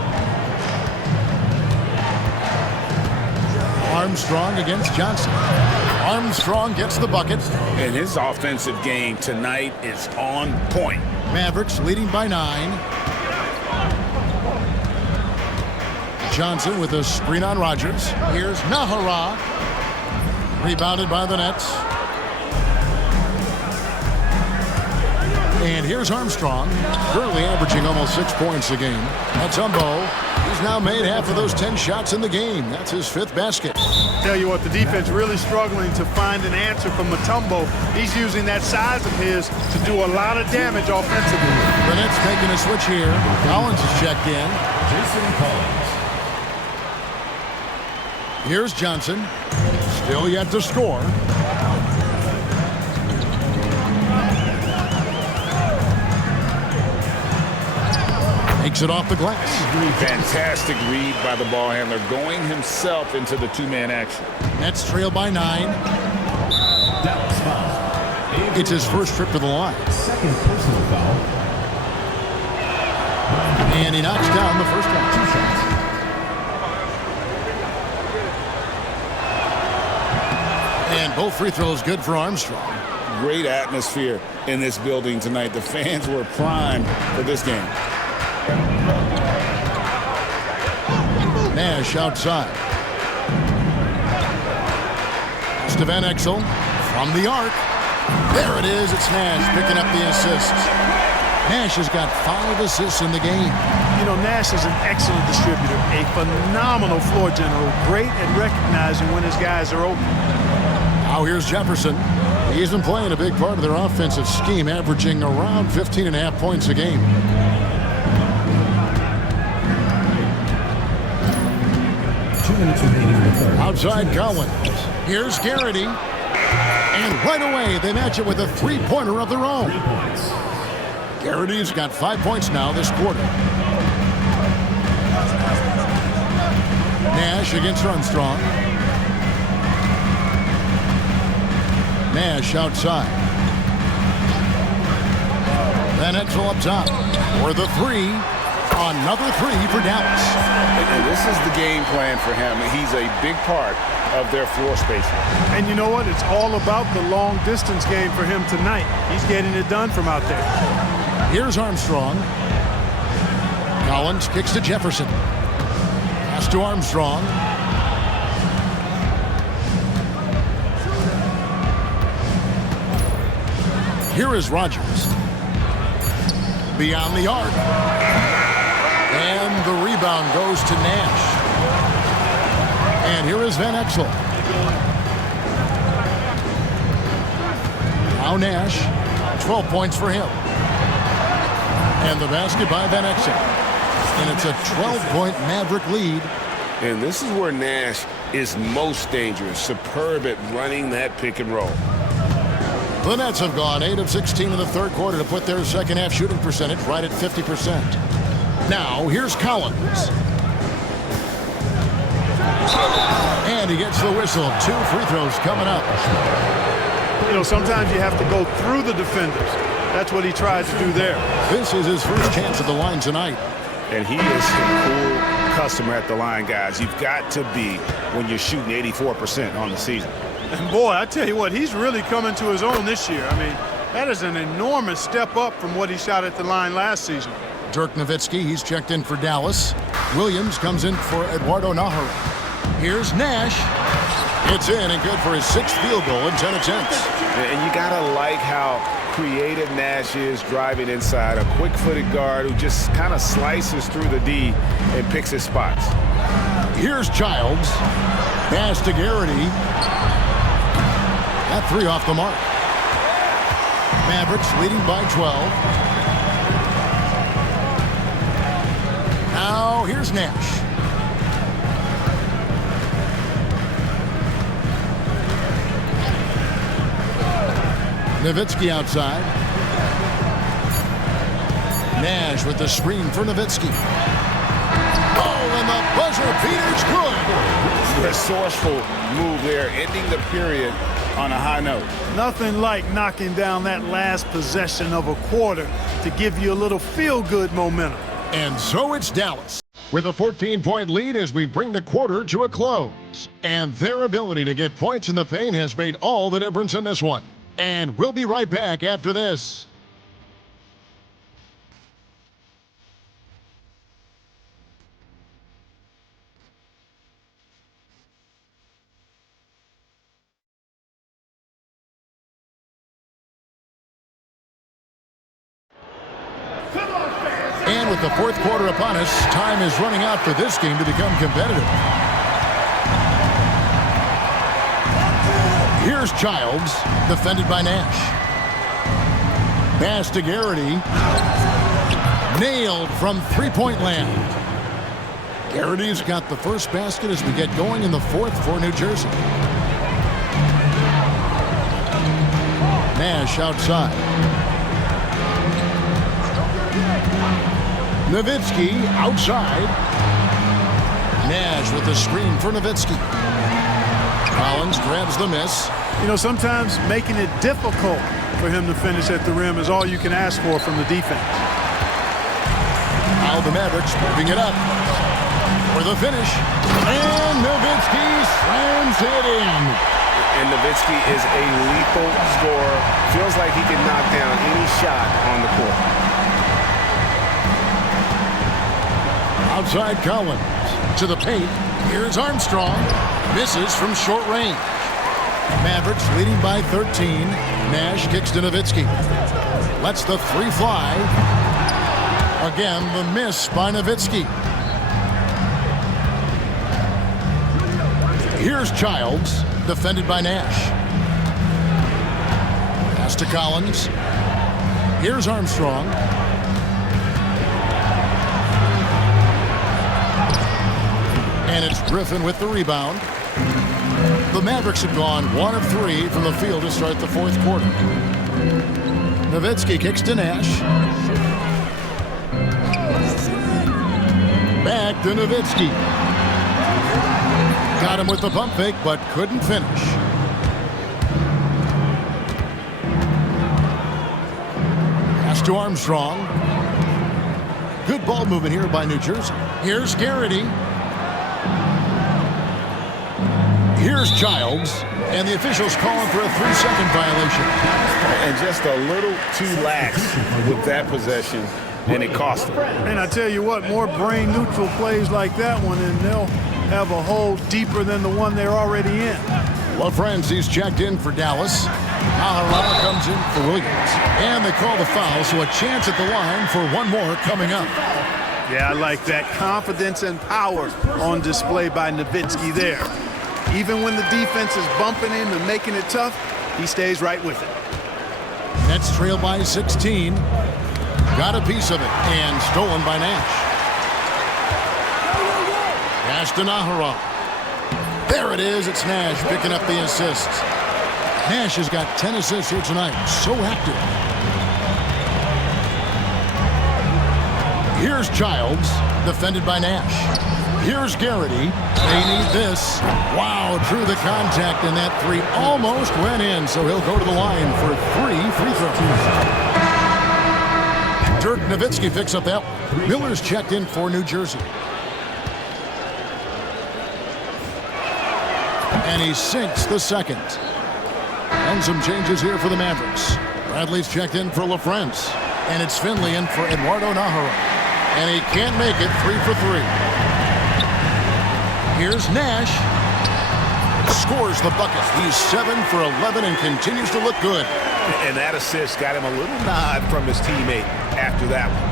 Armstrong against Johnson. Armstrong gets the bucket. And his offensive game tonight is on point. Mavericks leading by 9. Johnson with a screen on Rogers. Here's Nahara. Rebounded by the Nets. And here's Armstrong, currently averaging almost 6 points a game. Mutombo, he's now made half of those 10 shots in the game. That's his 5th basket. Tell you what, the defense really struggling to find an answer from Mutombo. He's using that size of his to do a lot of damage offensively. The Nets making a switch here. Collins is checked in. Jason Collins. Here's Johnson. Still yet to score. Takes it off the glass. Fantastic read by the ball handler, going himself into the 2-man action. Nets trail by 9. Dallas foul. It's his first trip to the line. Second personal foul. And he knocks down the first one. 2 shots. And both free throws good for Armstrong. Great atmosphere in this building tonight. The fans were primed for this game. Nash outside. It's to Van Exel from the arc. There it is. It's Nash picking up the assist. Nash has got 5 assists in the game. You know, Nash is an excellent distributor, a phenomenal floor general, great at recognizing when his guys are open. Now here's Jefferson. He's been playing a big part of their offensive scheme, averaging around 15.5 points a game. Outside Collins. Here's Garrity. And right away, they match it with a 3-pointer of their own. 3 points. Garrity's got 5 points now this quarter. Nash against Armstrong. Nash outside. Van Exel up top for the three. Another three for Dallas. And this is the game plan for him. He's a big part of their floor spacing. And you know what? It's all about the long distance game for him tonight. He's getting it done from out there. Here's Armstrong. Collins kicks to Jefferson. Pass to Armstrong. Here is Rogers. Beyond the arc. And the rebound goes to Nash. And here is Van Exel. Now Nash. 12 points for him. And the basket by Van Exel. And it's a 12-point Maverick lead. And this is where Nash is most dangerous. Superb at running that pick and roll. The Nets have gone 8 of 16 in the third quarter to put their second half shooting percentage right at 50%. Now, here's Collins. And he gets the whistle. 2 free throws coming up. You know, sometimes you have to go through the defenders. That's what he tried to do there. This is his first chance at the line tonight. And he is a cool customer at the line, guys. You've got to be when you're shooting 84% on the season. And boy, I tell you what, he's really coming to his own this year. I mean, that is an enormous step up from what he shot at the line last season. Dirk Nowitzki, he's checked in for Dallas. Williams comes in for Eduardo Nájera. Here's Nash. It's in and good for his 6th field goal in 10 attempts. And you gotta like how creative Nash is driving inside. A quick-footed guard who just kind of slices through the D and picks his spots. Here's Childs. Pass to Garrity. That 3 off the mark. Mavericks leading by 12. Now here's Nash. Nowitzki outside. Nash with the screen for Nowitzki. Oh, and the buzzer beater's good. Resourceful move there, ending the period on a high note. Nothing like knocking down that last possession of a quarter to give you a little feel-good momentum. And so it's Dallas with a 14-point lead as we bring the quarter to a close. And their ability to get points in the paint has made all the difference in this one. And we'll be right back after this. And with the fourth quarter upon us, time is running out for this game to become competitive. Here's Childs, defended by Nash. Pass to Garrity. Nailed from three-point land. Garrity's got the first basket as we get going in the fourth for New Jersey. Nash outside. Nowitzki outside. Nash with the screen for Nowitzki. Collins grabs the miss. You know, sometimes making it difficult for him to finish at the rim is all you can ask for from the defense. Now the Mavericks moving it up for the finish. And Nowitzki slams it in. And Nowitzki is a lethal scorer. Feels like he can knock down any shot on the court. Outside Collins to the paint. Here's Armstrong. Misses from short range. Mavericks leading by 13. Nash kicks to Nowitzki. Lets the three fly. Again, the miss by Nowitzki. Here's Childs, defended by Nash. Pass to Collins. Here's Armstrong. And it's Griffin with the rebound. The Mavericks have gone 1 of 3 from the field to start the fourth quarter. Nowitzki kicks to Nash. Back to Nowitzki. Got him with the pump fake, but couldn't finish. Pass to Armstrong. Good ball movement here by New Jersey. Here's Garrity. Here's Childs. And the officials calling for a 3-second violation. And just a little too lax with that possession, and it cost them. And I tell you what, more brain-neutral plays like that one, and they'll have a hole deeper than the one they're already in. LaFrancis checked in for Dallas. Naharala comes in for Williams. And they call the foul, so a chance at the line for one more coming up. Yeah, I like that confidence and power on display by Nowitzki there. Even when the defense is bumping him and making it tough, he stays right with it. Nets trail by 16. Got a piece of it and stolen by Nash. Pass to Naharala. There it is. It's Nash picking up the assist. Nash has got 10 assists here tonight. So active. Here's Childs, defended by Nash. Here's Garrity. They need this. Wow, drew the contact, and that three almost went in, so he'll go to the line for 3 free throws. Dirk Nowitzki picks up that one. Miller's checked in for New Jersey. And he sinks the second. And some changes here for the Mavericks. Bradley's checked in for LaFrance. And it's Finley in for Eduardo Naharala. And he can't make it 3 for 3. Here's Nash. Scores the bucket. He's 7 for 11 and continues to look good. And that assist got him a little nod from his teammate after that one.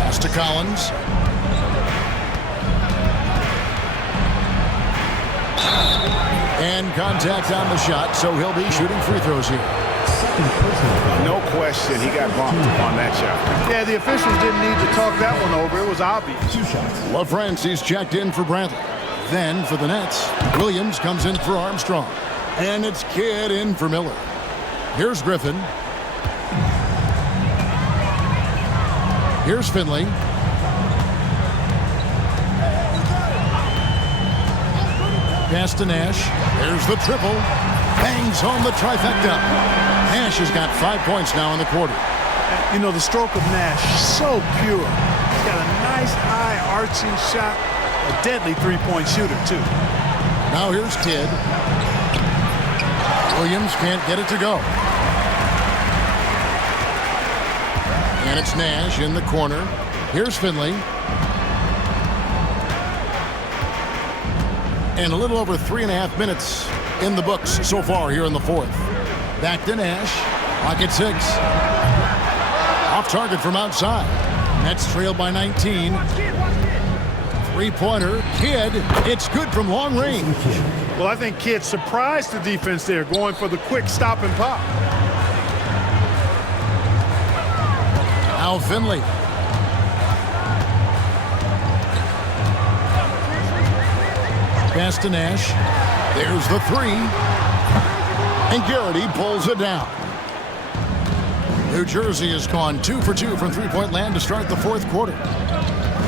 Pass to Collins. And contact on the shot, so he'll be shooting free throws here. No question, he got bumped on that shot. Yeah, the officials didn't need to talk that one over. It was obvious. LaFrancis checked in for Bradley. Then for the Nets, Williams comes in for Armstrong. And it's Kidd in for Miller. Here's Griffin. Here's Finley. Pass to Nash. There's the triple. Bangs home the trifecta. Nash has got 5 points now in the quarter. You know, the stroke of Nash, so pure. He's got a nice high arching shot. A deadly three-point shooter, too. Now here's Kidd. Williams can't get it to go. And it's Nash in the corner. Here's Finley. And a little over 3.5 minutes in the books so far here in the fourth. Back to Nash. Pocket 6. Off target from outside. Nets trail by 19. Three-pointer. Kidd. It's good from long range. Well, I think Kidd surprised the defense there, going for the quick stop and pop. Now Finley. Pass to Nash. There's the three. And Garrity pulls it down. New Jersey has gone 2 for 2 from three-point land to start the fourth quarter.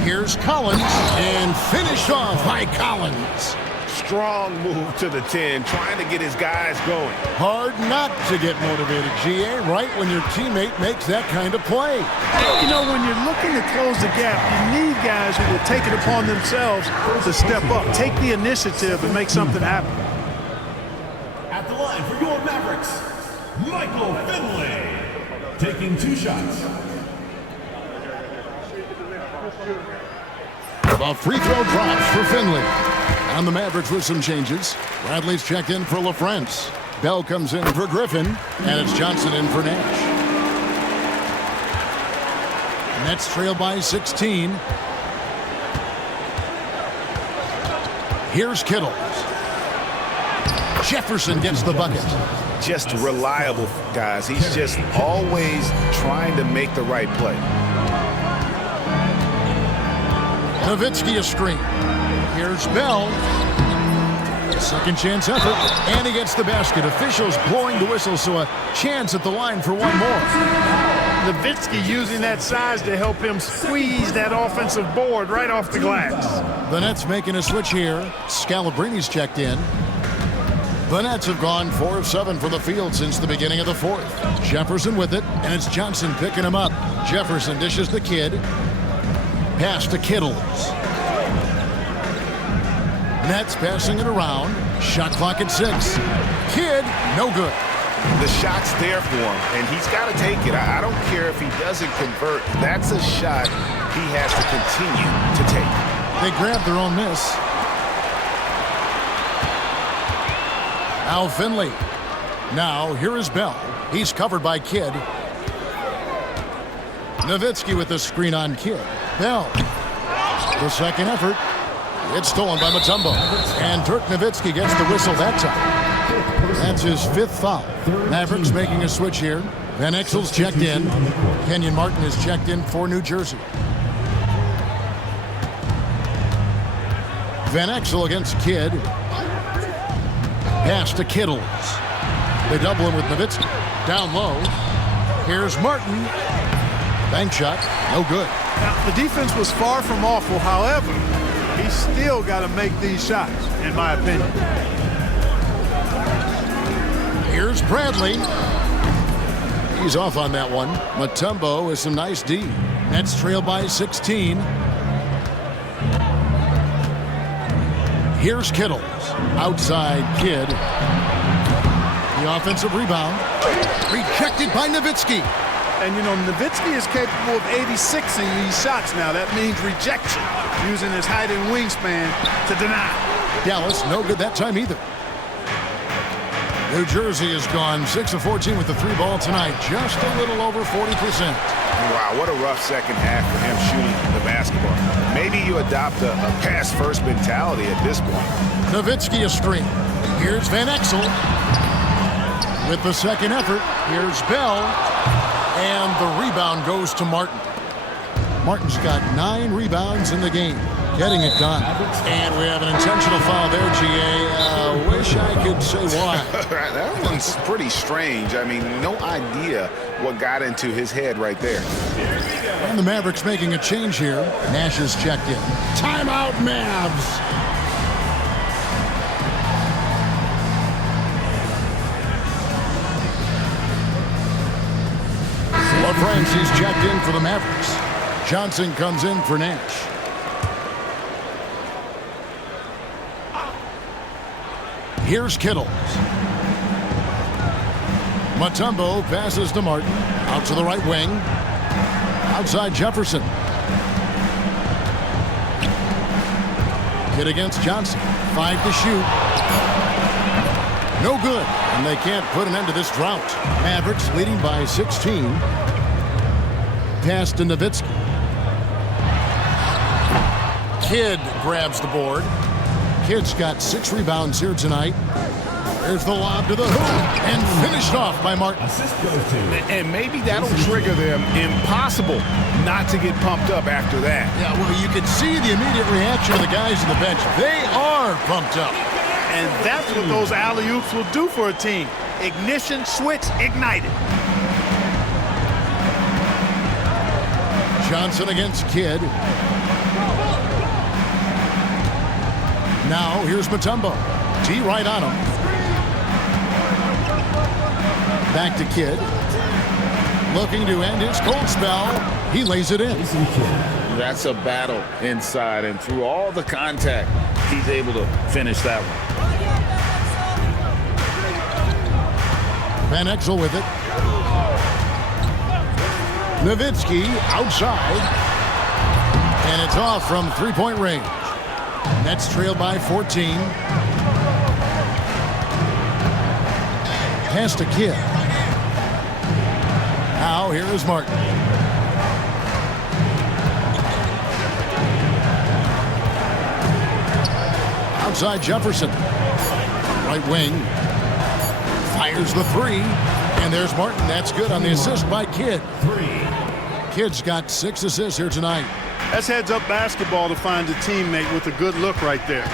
Here's Collins, and finished off by Collins. Strong move to the 10, trying to get his guys going. Hard not to get motivated, GA, right when your teammate makes that kind of play. You know, when you're looking to close the gap, you need guys who will take it upon themselves to step up, take the initiative, and make something happen. At the line for your Mavericks, Michael Finley, taking 2 shots. The free throw drops for Finley. And the Mavericks with some changes. Bradley's checked in for LaFrance. Bell comes in for Griffin, and it's Johnson in for Nash. Nets trail by 16. Here's Kittle. Jefferson gets the bucket. Just reliable, guys. He's just always trying to make the right play. Nowitzki a screen. Here's Bell. Second chance effort, and he gets the basket. Officials blowing the whistle, so a chance at the line for one more. Nowitzki using that size to help him squeeze that offensive board right off the glass. The Nets making a switch here. Scalabrini's checked in. The Nets have gone 4 of 7 from the field since the beginning of the fourth. Jefferson with it, and it's Johnson picking him up. Jefferson dishes the Kid. Pass to Kittles. Nets passing it around. Shot clock at 6. Kid, no good. The shot's there for him, and he's got to take it. I don't care if he doesn't convert. That's a shot he has to continue to take. They grab their own miss. Al Finley. Now, here is Bell. He's covered by Kidd. Nowitzki with the screen on Kidd. Bell. The second effort. It's stolen by Mutombo. And Dirk Nowitzki gets the whistle that time. That's his 5th foul. Mavericks making a switch here. Van Exel's checked in. Kenyon Martin is checked in for New Jersey. Van Exel against Kidd. Pass to Kittles. They double him with Nowitzki. Down low. Here's Martin. Bank shot. No good. Now, the defense was far from awful. However, he's still got to make these shots, in my opinion. Here's Bradley. He's off on that one. Mutombo with some nice D. Nets trail by 16. Here's Kittles. Outside Kidd. The offensive rebound. Rejected by Nowitzki. And, you know, Nowitzki is capable of 86ing these shots now. That means rejection, using his height and wingspan to deny. Dallas, no good that time either. New Jersey has gone 6 of 14 with the 3-ball tonight. Just a little over 40%. Wow, what a rough second half for him shooting the basketball. Maybe you adopt a pass-first mentality at this point. Nowitzki a screen. Here's Van Exel. With the second effort, here's Bell. And the rebound goes to Martin. Martin's got 9 rebounds in the game. Getting it done. And we have an intentional foul there, G.A. Wish I could say why. That one's pretty strange. I mean, no idea what got into his head right there. And the Mavericks making a change here. Nash is checked in. Timeout, Mavs. LaFrancie's checked in for the Mavericks. Johnson comes in for Nash. Here's Kittles. Mutombo passes to Martin. Out to the right wing. Outside Jefferson. Hit against Johnson. 5 to shoot. No good. And they can't put an end to this drought. Mavericks leading by 16. Pass to Nowitzki. Kidd grabs the board. Kidd's got 6 rebounds here tonight. There's the lob to the hoop and finished off by Martin. And maybe that'll trigger them. Impossible not to get pumped up after that. Yeah, well, you can see the immediate reaction of the guys on the bench. They are pumped up. And that's what those alley-oops will do for a team. Ignition, switch, ignited. Johnson against Kidd. Now, here's Mutombo. T right on him. Back to Kidd. Looking to end his cold spell. He lays it in. That's a battle inside, and through all the contact, he's able to finish that one. Van Exel with it. Nowitzki outside. And it's off from 3-point range. Nets trail by 14. Pass to Kidd. Now here is Martin. Outside Jefferson. Right wing. Fires the 3. And there's Martin. That's good on the assist by Kidd. Kidd's got 6 assists here tonight. That's heads-up basketball to find a teammate with a good look right there.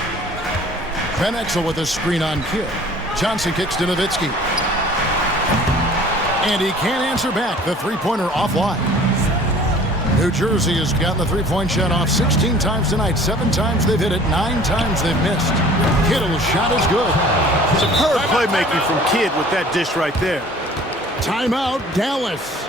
Van Exel with a screen on Kidd. Johnson kicks to Nowitzki. And he can't answer back. The three-pointer offline. New Jersey has gotten the three-point shot off 16 times tonight. 7 times they've hit it, 9 times they've missed. Kittle's shot is good. Superb playmaking from Kidd with that dish right there. Timeout, Dallas.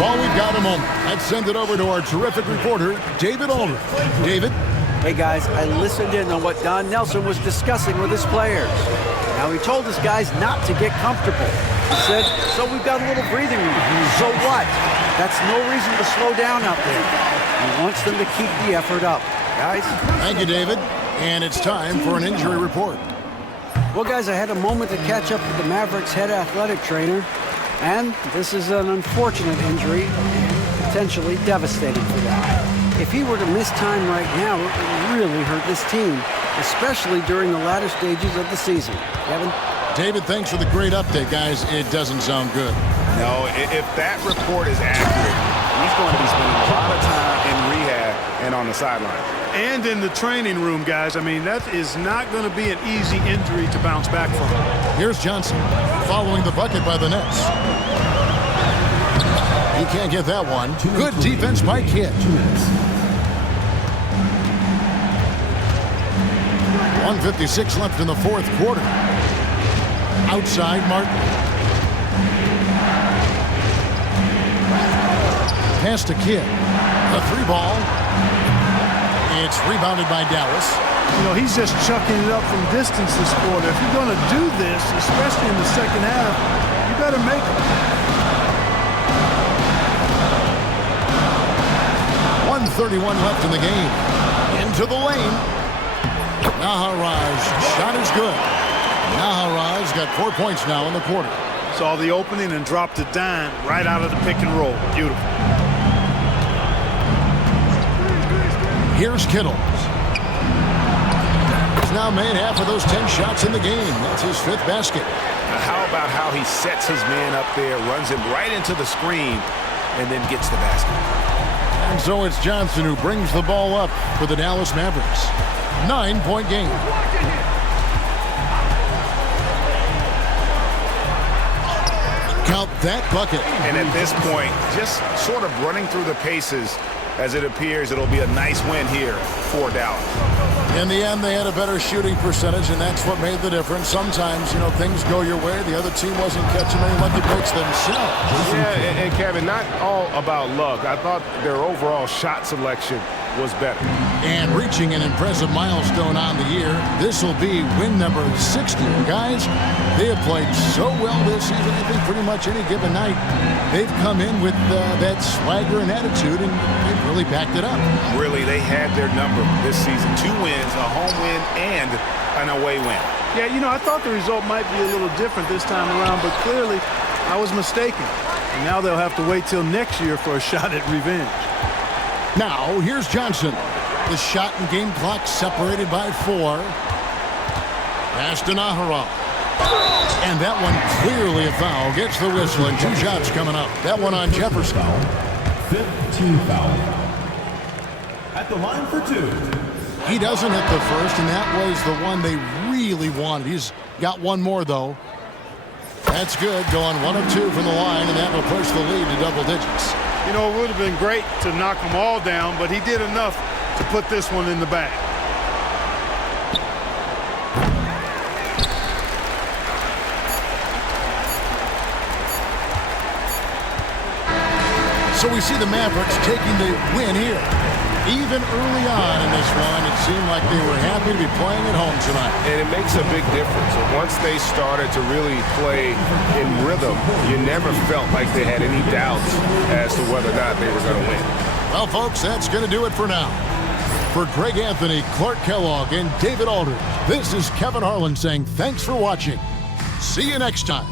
While we've got a moment, let's send it over to our terrific reporter, David Aldridge. David? Hey guys, I listened in on what Don Nelson was discussing with his players. Now he told his guys not to get comfortable. He said, so we've got a little breathing room. So what? That's no reason to slow down out there. He wants them to keep the effort up. Guys? Thank you, David. And it's time for an injury report. Well, guys, I had a moment to catch up with the Mavericks head athletic trainer. And this is an unfortunate injury, potentially devastating for them. If he were to miss time right now, it would really hurt this team, especially during the latter stages of the season. Kevin? David, thanks for the great update, guys. It doesn't sound good. No, if that report is accurate, he's going to be spending a lot of time in rehab and on the sideline. And in the training room, guys. I mean, that is not going to be an easy injury to bounce back from. Here's Johnson following the bucket by the Nets. He can't get that one. Good defense by Kidd. 1:56 left in the fourth quarter. Outside, Martin. Pass to Kidd. A 3-ball. It's rebounded by Dallas. You know, he's just chucking it up from distance this quarter. If you're going to do this, especially in the second half, you better make it. 1:31 left in the game. Into the lane. Naharaj. Shot is good. Naharaj got 4 points now in the quarter. Saw the opening and dropped a dime right out of the pick and roll. Beautiful. Here's Kittle. He's now made half of those 10 shots in the game. That's his 5th basket. How about how he sets his man up there, runs him right into the screen, and then gets the basket. And so it's Johnson who brings the ball up for the Dallas Mavericks. 9-point game. Count that bucket. And at this point, just sort of running through the paces, as it appears it'll be a nice win here for Dallas. In the end, they had a better shooting percentage, and that's what made the difference. Sometimes, you know, things go your way. The other team wasn't catching any lucky breaks themselves. Yeah, and Kevin, not all about luck. I thought their overall shot selection was better. And reaching an impressive milestone on the year, this will be win number 60. Guys, they have played so well this season. I think pretty much any given night, they've come in with that swagger and attitude, and they've really backed it up. Really, they had their number this season. 2 wins, a home win, and an away win. Yeah, you know, I thought the result might be a little different this time around, but clearly I was mistaken. And now they'll have to wait till next year for a shot at revenge. Now, here's Johnson. The shot and game clock separated by 4. Pass to Naharaj. And that one clearly a foul. Gets the whistle, and 2 shots coming up. That one on Jefferson. 15 foul. At the line for 2. He doesn't hit the first, and that was the one they really wanted. He's got one more, though. That's good. Going 1 of 2 from the line, and that will push the lead to double digits. You know, it would have been great to knock them all down, but he did enough to put this one in the bag. So we see the Mavericks taking the win here. Even early on in this one, it seemed like they were happy to be playing at home tonight. And it makes a big difference. Once they started to really play in rhythm, you never felt like they had any doubts as to whether or not they were going to win. Well, folks, that's going to do it for now. For Greg Anthony, Clark Kellogg, and David Aldridge, this is Kevin Harlan saying thanks for watching. See you next time.